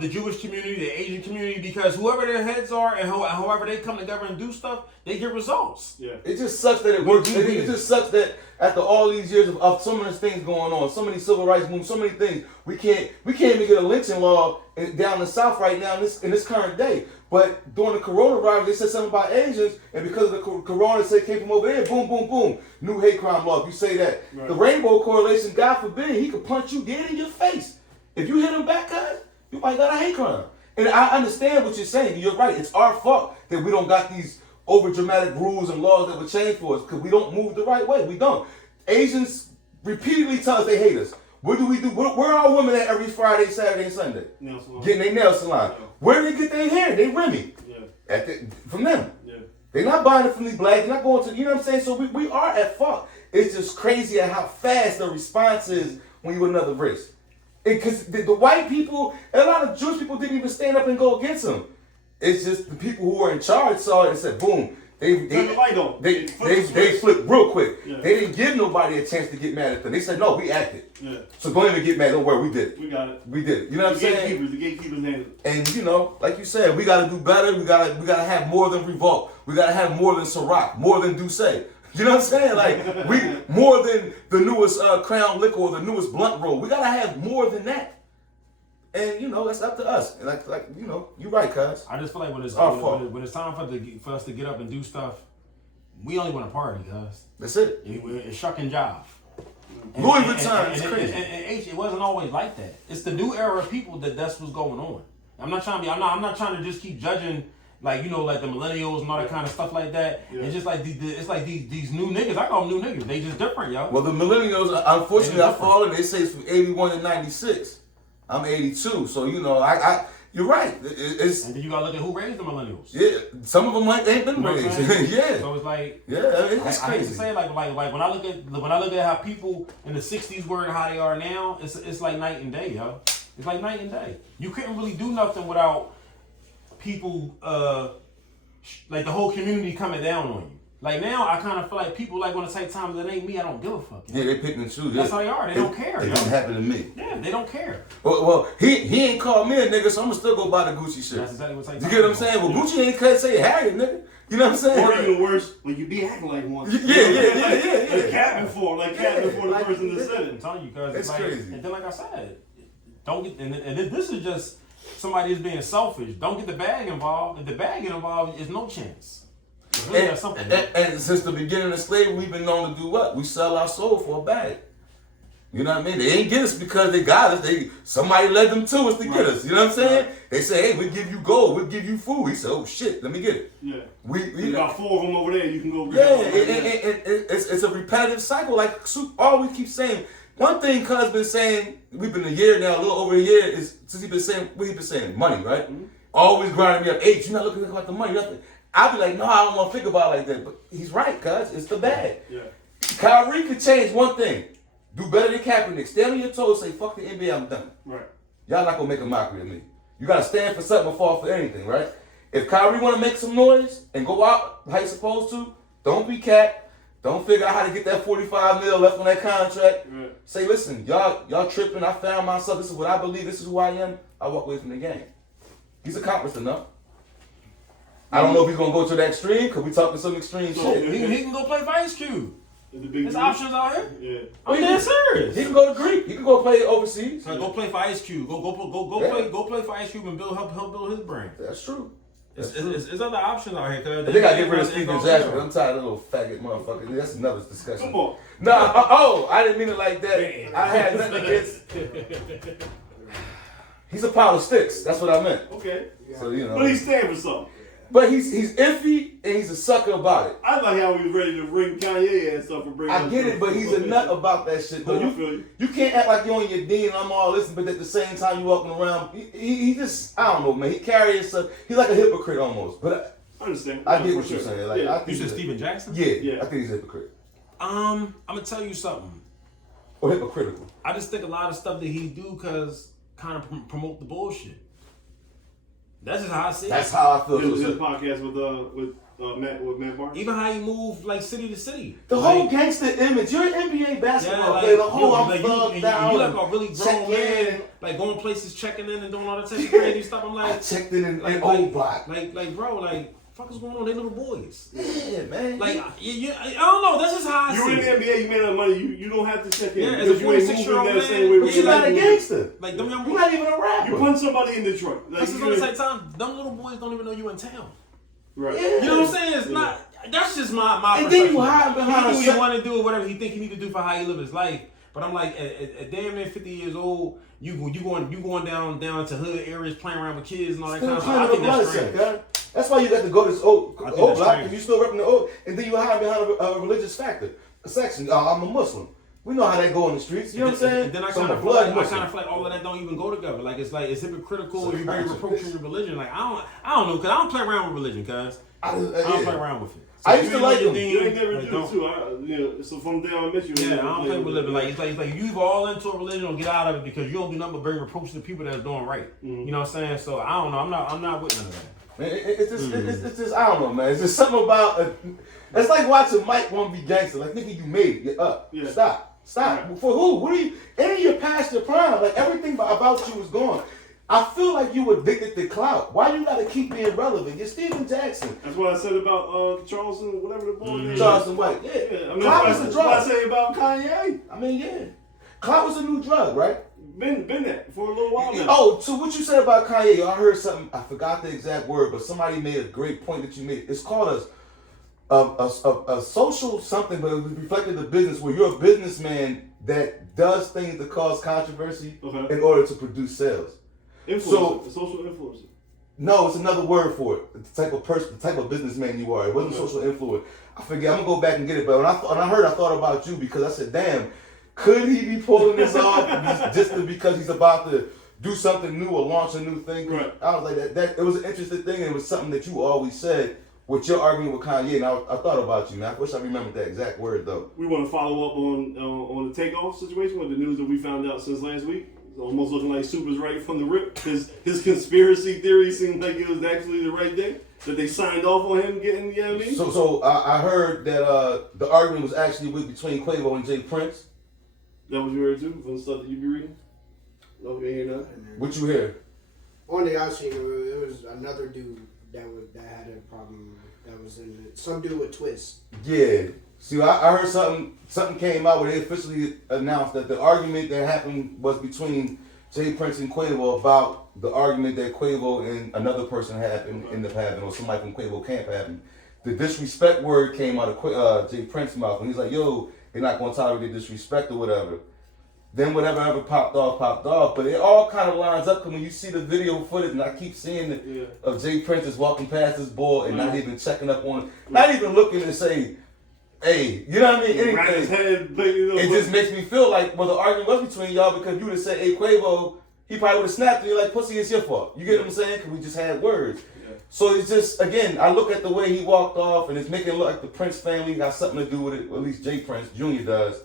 the Jewish community, the Asian community, because whoever their heads are and however they come together and do stuff, they get results. Yeah. It just sucks that it works. It just sucks that after all these years of so many things going on, so many civil rights movements, so many things, we can't even get a lynching law down the South right now in this current day. But during the coronavirus, they said something about Asians, and because of the corona, they came from over there, boom, boom, boom, new hate crime law. If you say that, the rainbow correlation, God forbid, he could punch you dead in your face. If you hit them back, cuz, you might got a hate crime. And I understand what you're saying. You're right. It's our fault that we don't got these over dramatic rules and laws that would change for us because we don't move the right way. We don't. Asians repeatedly tell us they hate us. What do we do? Where are women at every Friday, Saturday, and Sunday? Nail salon. Getting their nail salon. Yeah. Where do they get their hair? They Remy. Yeah. From them. Yeah. They're not buying it from these blacks. They're not going to, you know what I'm saying? So we are at fault. It's just crazy at how fast the response is when you're another race. Because the white people, and a lot of Jewish people didn't even stand up and go against them. It's just the people who were in charge saw it and said, boom. They flipped real quick. Yeah. They didn't give nobody a chance to get mad at them. They said, no, we acted. Yeah. So don't even get mad. Don't worry, we did it. We got it. We did it. You know what I'm saying? The gatekeepers handled it. And you know, like you said, we got to do better. We gotta have more than Revolt. We got to have more than Ciroc, more than Douce. You know what I'm saying? Like, we more than the newest Crown Liquor or the newest Blunt Roll. We got to have more than that. And, you know, that's up to us. And like you know, you're right, cuz. I just feel like when it's time for us to get up and do stuff, we only want to party, cuz. That's it. It's shuck and jive. Louis Vuitton is crazy. And it wasn't always like that. It's the new era of people that's what's going on. I'm not trying to just keep judging, like, you know, like the millennials and all that kind of stuff like that. Yeah. It's just like these new niggas. I call them new niggas. They just different, yo. Well, the millennials, unfortunately, I fallen. They say it's from 81 to 96. I'm 82, so you know, you're right. It's, and then you gotta look at who raised the millennials. Yeah, some of them ain't been raised. Yeah. So it's like, it's crazy. I hate to say, like when I look at how people in the '60s were and how they are now, it's like night and day, yo. It's like night and day. You couldn't really do nothing without people, like the whole community coming down on you. Like now, I kind of feel like people like want to take time that ain't me. I don't give a fuck. Yeah, they pick and choose. That's how they are. They don't care. It didn't happen to me. Yeah, they don't care. Well, he ain't called me a nigga, so I'm gonna still go buy the Gucci shit. That's exactly what's like. You get what I'm saying? Well, Gucci ain't cut say Harriet, nigga. You know what I'm saying? Or even worse, when you be acting like one. Yeah. Like cat before the person that said it. I'm telling you, cuz it's crazy. And then, like I said, don't get. And this is just somebody who's being selfish. Don't get the bag involved. If the bag get involved, there's no chance. Really and since the beginning of slavery, we've been known to do what? We sell our soul for a bag. You know what I mean? They ain't get us because they got us. Somebody led them to us to get us. You know what I'm saying? They say, hey, we'll give you gold. We'll give you food. He said, oh, shit, let me get it. Yeah. We got 4 of them over there. You can go get them. It's a repetitive cycle. Like Soup always keeps saying. One thing Cuz been saying, we've been a year now, a little over a year, is since he's been saying, what he been saying? Money, right? Mm-hmm. Always grinding me up. Hey, you're not looking about the money, nothing. I'll be like, no, I don't want to think about it like that. But he's right, cuz. It's the bag. Yeah. Kyrie could change one thing. Do better than Kaepernick. Stand on your toes, say, fuck the NBA, I'm done. Right. Y'all not going to make a mockery of me. You got to stand for something or fall for anything, right? If Kyrie want to make some noise and go out how you supposed to, don't be cat. Don't figure out how to get that $45 million left on that contract. Right. Say, listen, y'all tripping. I found myself. This is what I believe. This is who I am. I walk away from the game. He's accomplished enough. I don't know if he's gonna go to the extreme because we talking some extreme shit. He can go play for Ice Cube. There's options out here. Yeah. I'm dead serious. He can go to Greek. He can go play overseas. So go play for Ice Cube. Go play for Ice Cube and help build his brand. That's true. It's other options out here. Cause I think I get rid of Steven Jackson. I'm tired of little faggot motherfucker. That's another discussion. Come on. No, I didn't mean it like that. Man. I had nothing against. He's a pile of sticks. That's what I meant. Okay. So you know. But he's standing for something. But he's iffy and he's a sucker about it. I like how he was ready to ring Kanye ass up and bring. I get it, but he's a nut about that shit. Though. You can't act like you're on your D and I'm all this, but at the same time you walking around, he just, I don't know, man. He carries stuff. He's like a hypocrite almost. But I understand. I get what you're saying. Like, I think you said Steven Jackson? Yeah, I think he's a hypocrite. I'm gonna tell you something. Or hypocritical. I just think a lot of stuff that he do cause kind of promote the bullshit. That's just how I see it. That's how I feel. His podcast with Matt Barnes. Even how he moved like city to city. The whole gangster image. You're an NBA basketball player. The whole I'm thugged down. You like a really grown man, like going places, checking in and doing all that type of crazy stuff. I'm like, I checked in old block. Like bro, like. Fuck is going on? They little boys. Yeah, man. Like, I don't know. That's just how I see it. You're in the NBA. You made enough money. You don't have to check in. Yeah, as a 46-year-old man, but you're not a gangster. Like them young boys. You're not even a rapper. You punch somebody in Detroit. Like, at the same time, them little boys don't even know you in town. Right. Yeah. You know what I'm saying? It's not. That's just my. And then you hide behind. He do what he want to do or whatever he think he need to do for how he live his life. But I'm like, at damn near 50 years old, you going down to hood areas playing around with kids and all that kind of stuff. I think that's strange. That's why you got to go to this old block, and you still repping the old, and then you hide behind a religious factor, a section. I'm a Muslim. We know how that go in the streets. You know what I'm saying? And then I kind of feel like all of that don't even go together. Like it's hypocritical if you bring reproaching your religion. Like I don't know, cause I don't play around with religion, cuz I don't play around with it. So I used to like them. You ain't never do it too. So from there I met you. Yeah, I don't play with religion. Like it's like you either all into a religion or get out of it because you don't do nothing but bring reproach to people that's doing right. You know what I'm saying? So I don't know. I'm not with none of that. It's just I don't know, man. It's just something about it's like watching Mike want to be gangster. Like nigga, you made it. You're up. Yeah. Stop. Right. For who? What are you? And you're past your prime. Like everything about you is gone. I feel like you addicted to clout. Why you gotta keep being relevant? You're Steven Jackson. That's what I said about Charleston, whatever the boy name. Charleston White. Yeah. I mean, clout was a drug. What I say about Kanye. I mean, yeah. Clout was a new drug, right? Been that for a little while now. Oh, so what you said about Kanye? I heard something. I forgot the exact word, but somebody made a great point that you made. It's called a social something, but it reflected the business where you're a businessman that does things to cause controversy in order to produce sales. Influencer, social influencer. No, it's another word for it. The type of person, the type of businessman you are. It wasn't social influence. I forget. I'm gonna go back and get it. But when I thought about you because I said, damn, could he be pulling this off just because he's about to do something new or launch a new thing? Right. I was like that. It was an interesting thing. And it was something that you always said. With your argument with Kanye, and I thought about you, man. I wish I remembered that exact word though. We want to follow up on the takeoff situation with the news that we found out since last week. It's almost looking like Soupa's right from the rip. His conspiracy theory seemed like it was actually the right day that they signed off on him getting. You know what I mean? So I heard that the argument was actually between Quavo and Jay Prince. That was you heard too from the stuff that you be reading. No, you ain't hear that. What you hear? Only I seen it was another dude that had a problem. That was in it. Some dude with Twist. Yeah. See, I heard something came out where they officially announced that the argument that happened was between Jay Prince and Quavo about the argument that Quavo and another person had ended up having, or somebody from Quavo camp having. The disrespect word came out of Jay Prince's mouth, and he's like, "Yo, they're not gonna tolerate the disrespect or whatever." Then whatever ever popped off. But it all kind of lines up because when you see the video footage, and I keep seeing it, of Jay Prince is walking past his ball and not even checking up on it, not even looking to say, hey, you know what I mean? Anything. His head, it just makes me feel like, well, the argument was between y'all because you would have said, hey, Quavo, he probably would have snapped and you're like, pussy, it's your fault. You get what I'm saying? Because we just had words. Yeah. So it's just, again, I look at the way he walked off and it's making it look like the Prince family got something to do with it, or at least Jay Prince Jr. does.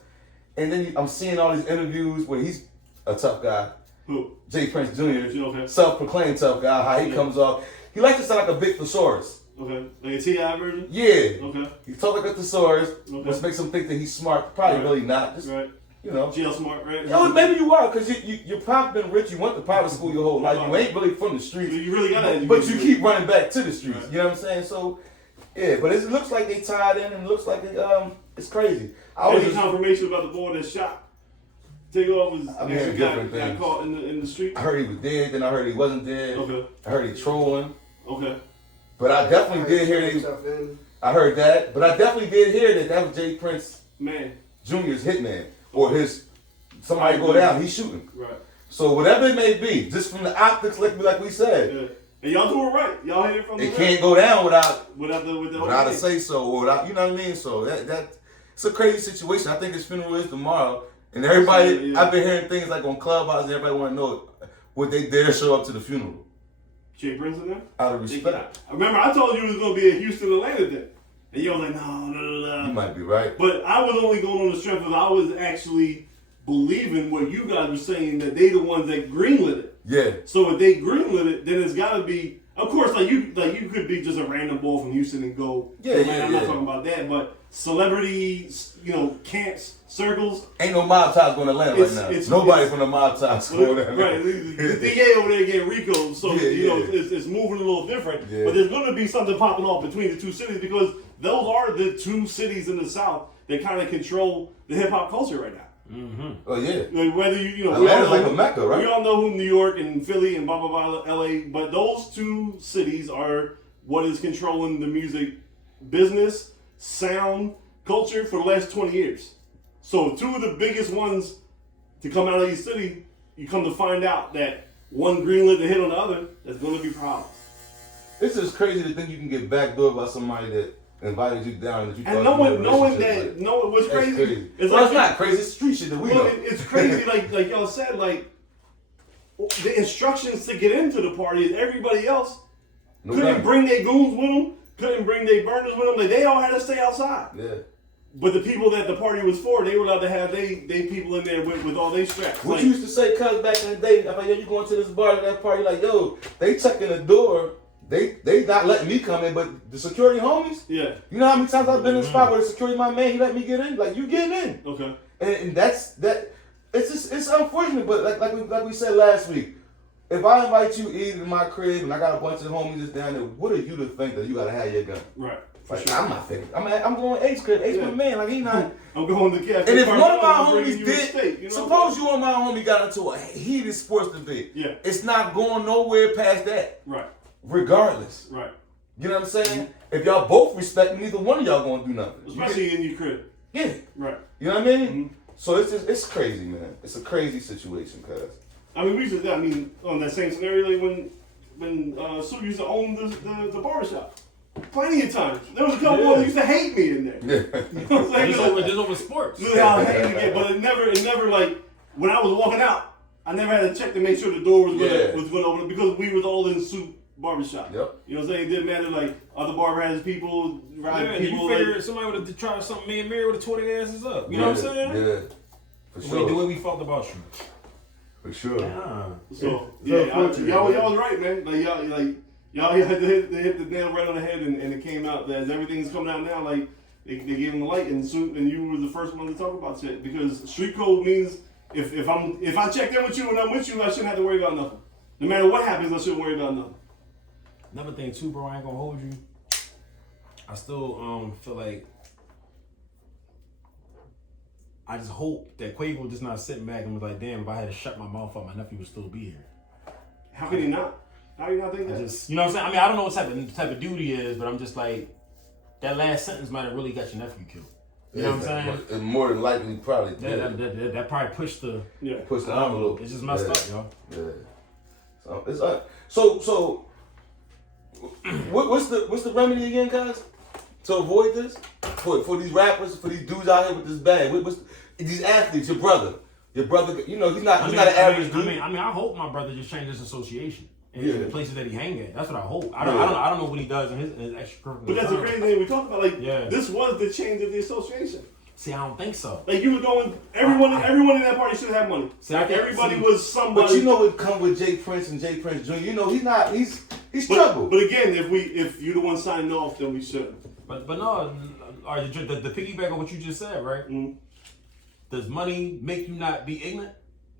And then I'm seeing all these interviews where he's a tough guy. Who? Jay Prince Jr., self-proclaimed tough guy, how he comes off. He likes to sound like a big thesaurus. Okay. Like a T.I. version? Yeah. Okay. He talks like a thesaurus, which makes him think that he's smart. Probably really not. Just, you know. GL smart, right? Yeah, maybe you are, because you're probably been rich. You went to private school your whole life. You ain't really from the streets. So you really got it. But you keep running back to the streets. Right. You know what I'm saying? So, yeah. But it looks like they tied in, and it looks like it's crazy. Any confirmation about the boy that shot? Takeoff was got caught in the street. I heard he was dead, then I heard he wasn't dead. Okay. I heard he trolling. Okay. But I definitely did hear I heard that, but I definitely did hear that was Jay Prince Jr.'s hitman, or somebody go down, he's shooting. Right. So whatever it may be, just from the optics, like we said. Yeah. And y'all doing right. Y'all hear from the It can't go down without a say so, or without, you know what I mean? So that it's a crazy situation. I think his funeral is tomorrow. And everybody, I've been hearing things like on Clubhouse, and everybody want to know would they dare show up to the funeral? Jay Prince in there? Out of respect. I remember I told you it was going to be a Houston, Atlanta thing. And you were like, no. You might be right. But I was only going on the strength of I was actually believing what you guys were saying, that they the ones that greenlit it. Yeah. So if they greenlit it, then it's got to be, of course, like you could be just a random ball from Houston and go. I'm not talking about that, but celebrities, camps, circles. Ain't no mob ties going to Atlanta right now. Nobody from the mob ties going to Atlanta. Right. The DA over there getting RICO, so it's moving a little different. Yeah. But there's going to be something popping off between the two cities because those are the two cities in the South that kind of control the hip hop culture right now. Mm-hmm. Oh yeah. Like whether Atlanta's like a mecca, right? We all know who New York and Philly and blah blah blah LA, but those two cities are what is controlling the music business, sound, culture for the last 20 years. So two of the biggest ones to come out of your city, you come to find out that one greenlit to hit on the other, there's going to be problems. It's just crazy to think you can get backdoored by somebody that invited you down that you And knowing that, what's crazy. It's like it's not crazy. It's street shit that we know. It's crazy, like y'all said, like the instructions to get into the party is everybody else couldn't bring their goons with them, couldn't bring their burners with them. Like they all had to stay outside. Yeah. But the people that the party was for, they were allowed to have they people in there with all their straps. What you used to say, cuz back in the day, I'm like, yo, you going to this bar to that party? Like, yo, they checking the door. They not letting me come in, but the security homies. Yeah. You know how many times I've been in a spot where the security my man, he let me get in. Like you getting in. Okay. And that's that. It's unfortunate, but like we said last week, if I invite you either to my crib and I got a bunch of homies that's down there, what are you to think that you gotta have your gun? Right. Like, sure. I'm not thinking. I'm going Ace crib. Ace my man. Like he not. I'm going to the cafe. And if one of my homies did, suppose you and my homie got into a heated sports debate. Yeah. It's not going nowhere past that. Right. Regardless. Right. You know what I'm saying? Mm-hmm. If y'all both respect, neither one of y'all gonna do nothing. Especially in your crib. Yeah. Right. You know what I mean? Mm-hmm. So it's crazy, man. It's a crazy situation, cuz. I mean, on that same scenario, like when Soupa used to own the barbershop. Plenty of times. There was a couple of them used to hate me in there. Yeah. You know what I'm saying? Just over sports. Look how I hated it, but it never like when I was walking out, I never had to check to make sure the door was going to open because we was all in Soupa barbershop. Yep. You know what I'm saying? It didn't matter like other barber has people, people. You figure somebody would have tried something, me and Mary would have tore their asses up. You know what I'm saying? Yeah. For sure. The way we felt about you. For sure. Yeah. So y'all was right, man. Y'all had to hit the nail right on the head, and it came out that as everything's coming out now, like they gave him the light, and you were the first one to talk about shit because street code means if I checked in with you and I'm with you, I shouldn't have to worry about nothing. No matter what happens, I shouldn't worry about nothing. Another thing too, bro, I ain't gonna hold you. I still feel like I just hope that Quavo just not sitting back and was like, damn, if I had to shut my mouth up, my nephew would still be here. How can he not? How do you not think that? You know what I'm saying? I mean, I don't know what type of dude he is, but I'm just like, that last sentence might have really got your nephew killed. You know what I'm saying? And more than likely, probably did. That probably pushed the envelope. It's just messed up, y'all. Yeah. So it's so. What's the remedy again, guys? To avoid this for these rappers, for these dudes out here with this bag, these athletes, your brother, you know he's not an average dude. I hope my brother just changes his association in the places that he hang at. That's what I hope. I don't know what he does in his extracurricular. But that's the crazy thing we talked about. Like this was the change of the association. See, I don't think so. Like you were going, everyone in that party should have money. See, everybody was somebody. But you know what come with Jay Prince and Jay Prince Jr. You know he's trouble. But again, if you're the one signing off, then we shouldn't. But no, the piggyback on what you just said, right? Mm-hmm. Does money make you not be ignorant?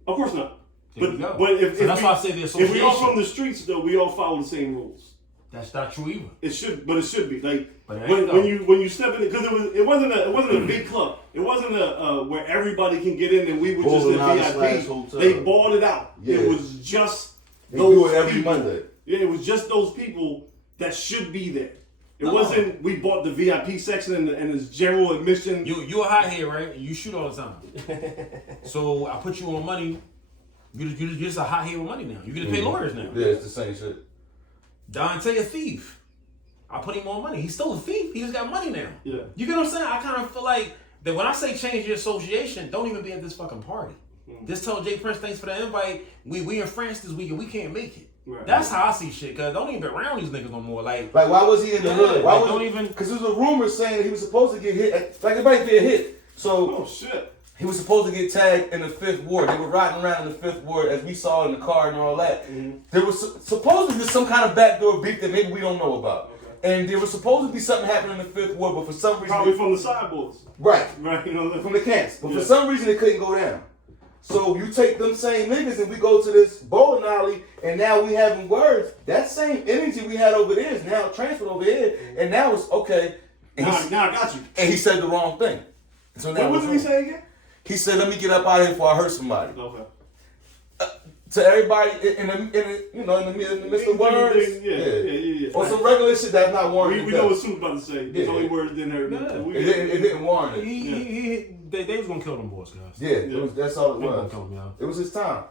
Of course not. But that's why I say the association. If we all from the streets, though, we all follow the same rules. That's not true either. It should be like when you step in because it wasn't a big club. It wasn't a where everybody can get in and we were just a VIP. They balled it out. Yeah. It was just those do it every people. Monday. Yeah, it was just those people that should be there. It wasn't. We bought the VIP section and it's general admission. You a hot head, right? You shoot all the time. So I put you on money. You're just a hot head with money now. You get to pay lawyers now. Yeah, it's the same shit. Dante a thief. I put him on money. He's still a thief. He just got money now. Yeah. You get what I'm saying? I kind of feel like that when I say change your association, don't even be at this fucking party. Mm-hmm. Just tell Jay Prince thanks for the invite. We in France this weekend. We can't make it. Right. That's how I see shit. Cause don't even be around these niggas no more. Like why was he in the hood? Why don't even? Because there was a rumor saying that he was supposed to get hit. Like everybody get hit. So shit. He was supposed to get tagged in the 5th ward. They were riding around in the 5th ward as we saw in the car and all that. Mm-hmm. There was supposedly some kind of backdoor beef that maybe we don't know about. Okay. And there was supposed to be something happening in the 5th ward, but for some reason probably from the sideboards. Right. You know, from the camps. But for some reason it couldn't go down. So you take them same niggas and we go to this bowling alley and now we having words. That same energy we had over there is now transferred over here, and now it's okay. And now I got you. And he said the wrong thing. So now what did he say again? He said, "Let me get up out of here before I hurt somebody." Okay. to everybody in the midst of words. Yeah. Or some regular shit that's not warranted. We know what Soup about to say. There's only words didn't hurt. It didn't warrant it. They was gonna kill them boys, guys. Yeah. That's all it They was. gonna kill them, y'all. It was his time.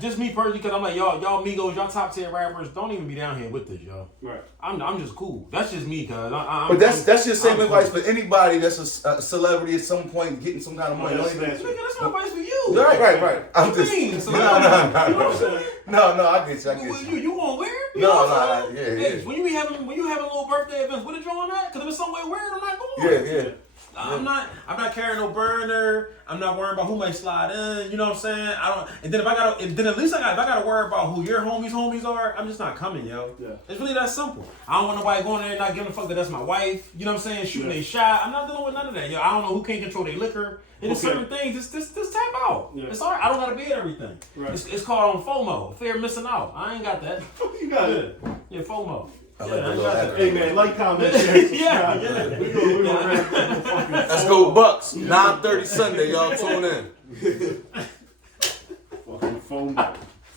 Just me personally, because I'm like, y'all Migos, y'all top tier rappers, don't even be down here with this, y'all. Right. I'm just cool. That's just me, cause But that's your same advice for anybody that's a celebrity at some point getting some kind of money. That's That's my advice for you. Right. I'm just No. You know what I'm saying? No, I get you. You want weird? You No, know what I'm no, saying? yeah. Hey, when you having little birthday events, what did you on that? Because if it's somewhere weird, I'm not going. Yeah. I'm not carrying no burner. I'm not worrying about who might slide in. You know what I'm saying? I don't. And then if I gotta worry about who your homies are, I'm just not coming, yo. Yeah. It's really that simple. I don't want nobody going there and not giving a fuck that that's my wife. You know what I'm saying? Shooting a shot. I'm not dealing with none of that, yo. I don't know who can't control their liquor. And there's certain things. Just tap out. Yeah. It's alright. I don't gotta be at everything. Right. It's called FOMO, fear of missing out. I ain't got that. You got it. Yeah, FOMO. I Yeah, like I ain't the got little that. Hey man, like, comment, share, subscribe. Yeah. We gonna wrap up the fucking Let's go Bucks. 9:30 Sunday, y'all tune in. fucking phone.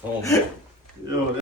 Oh man. Yo.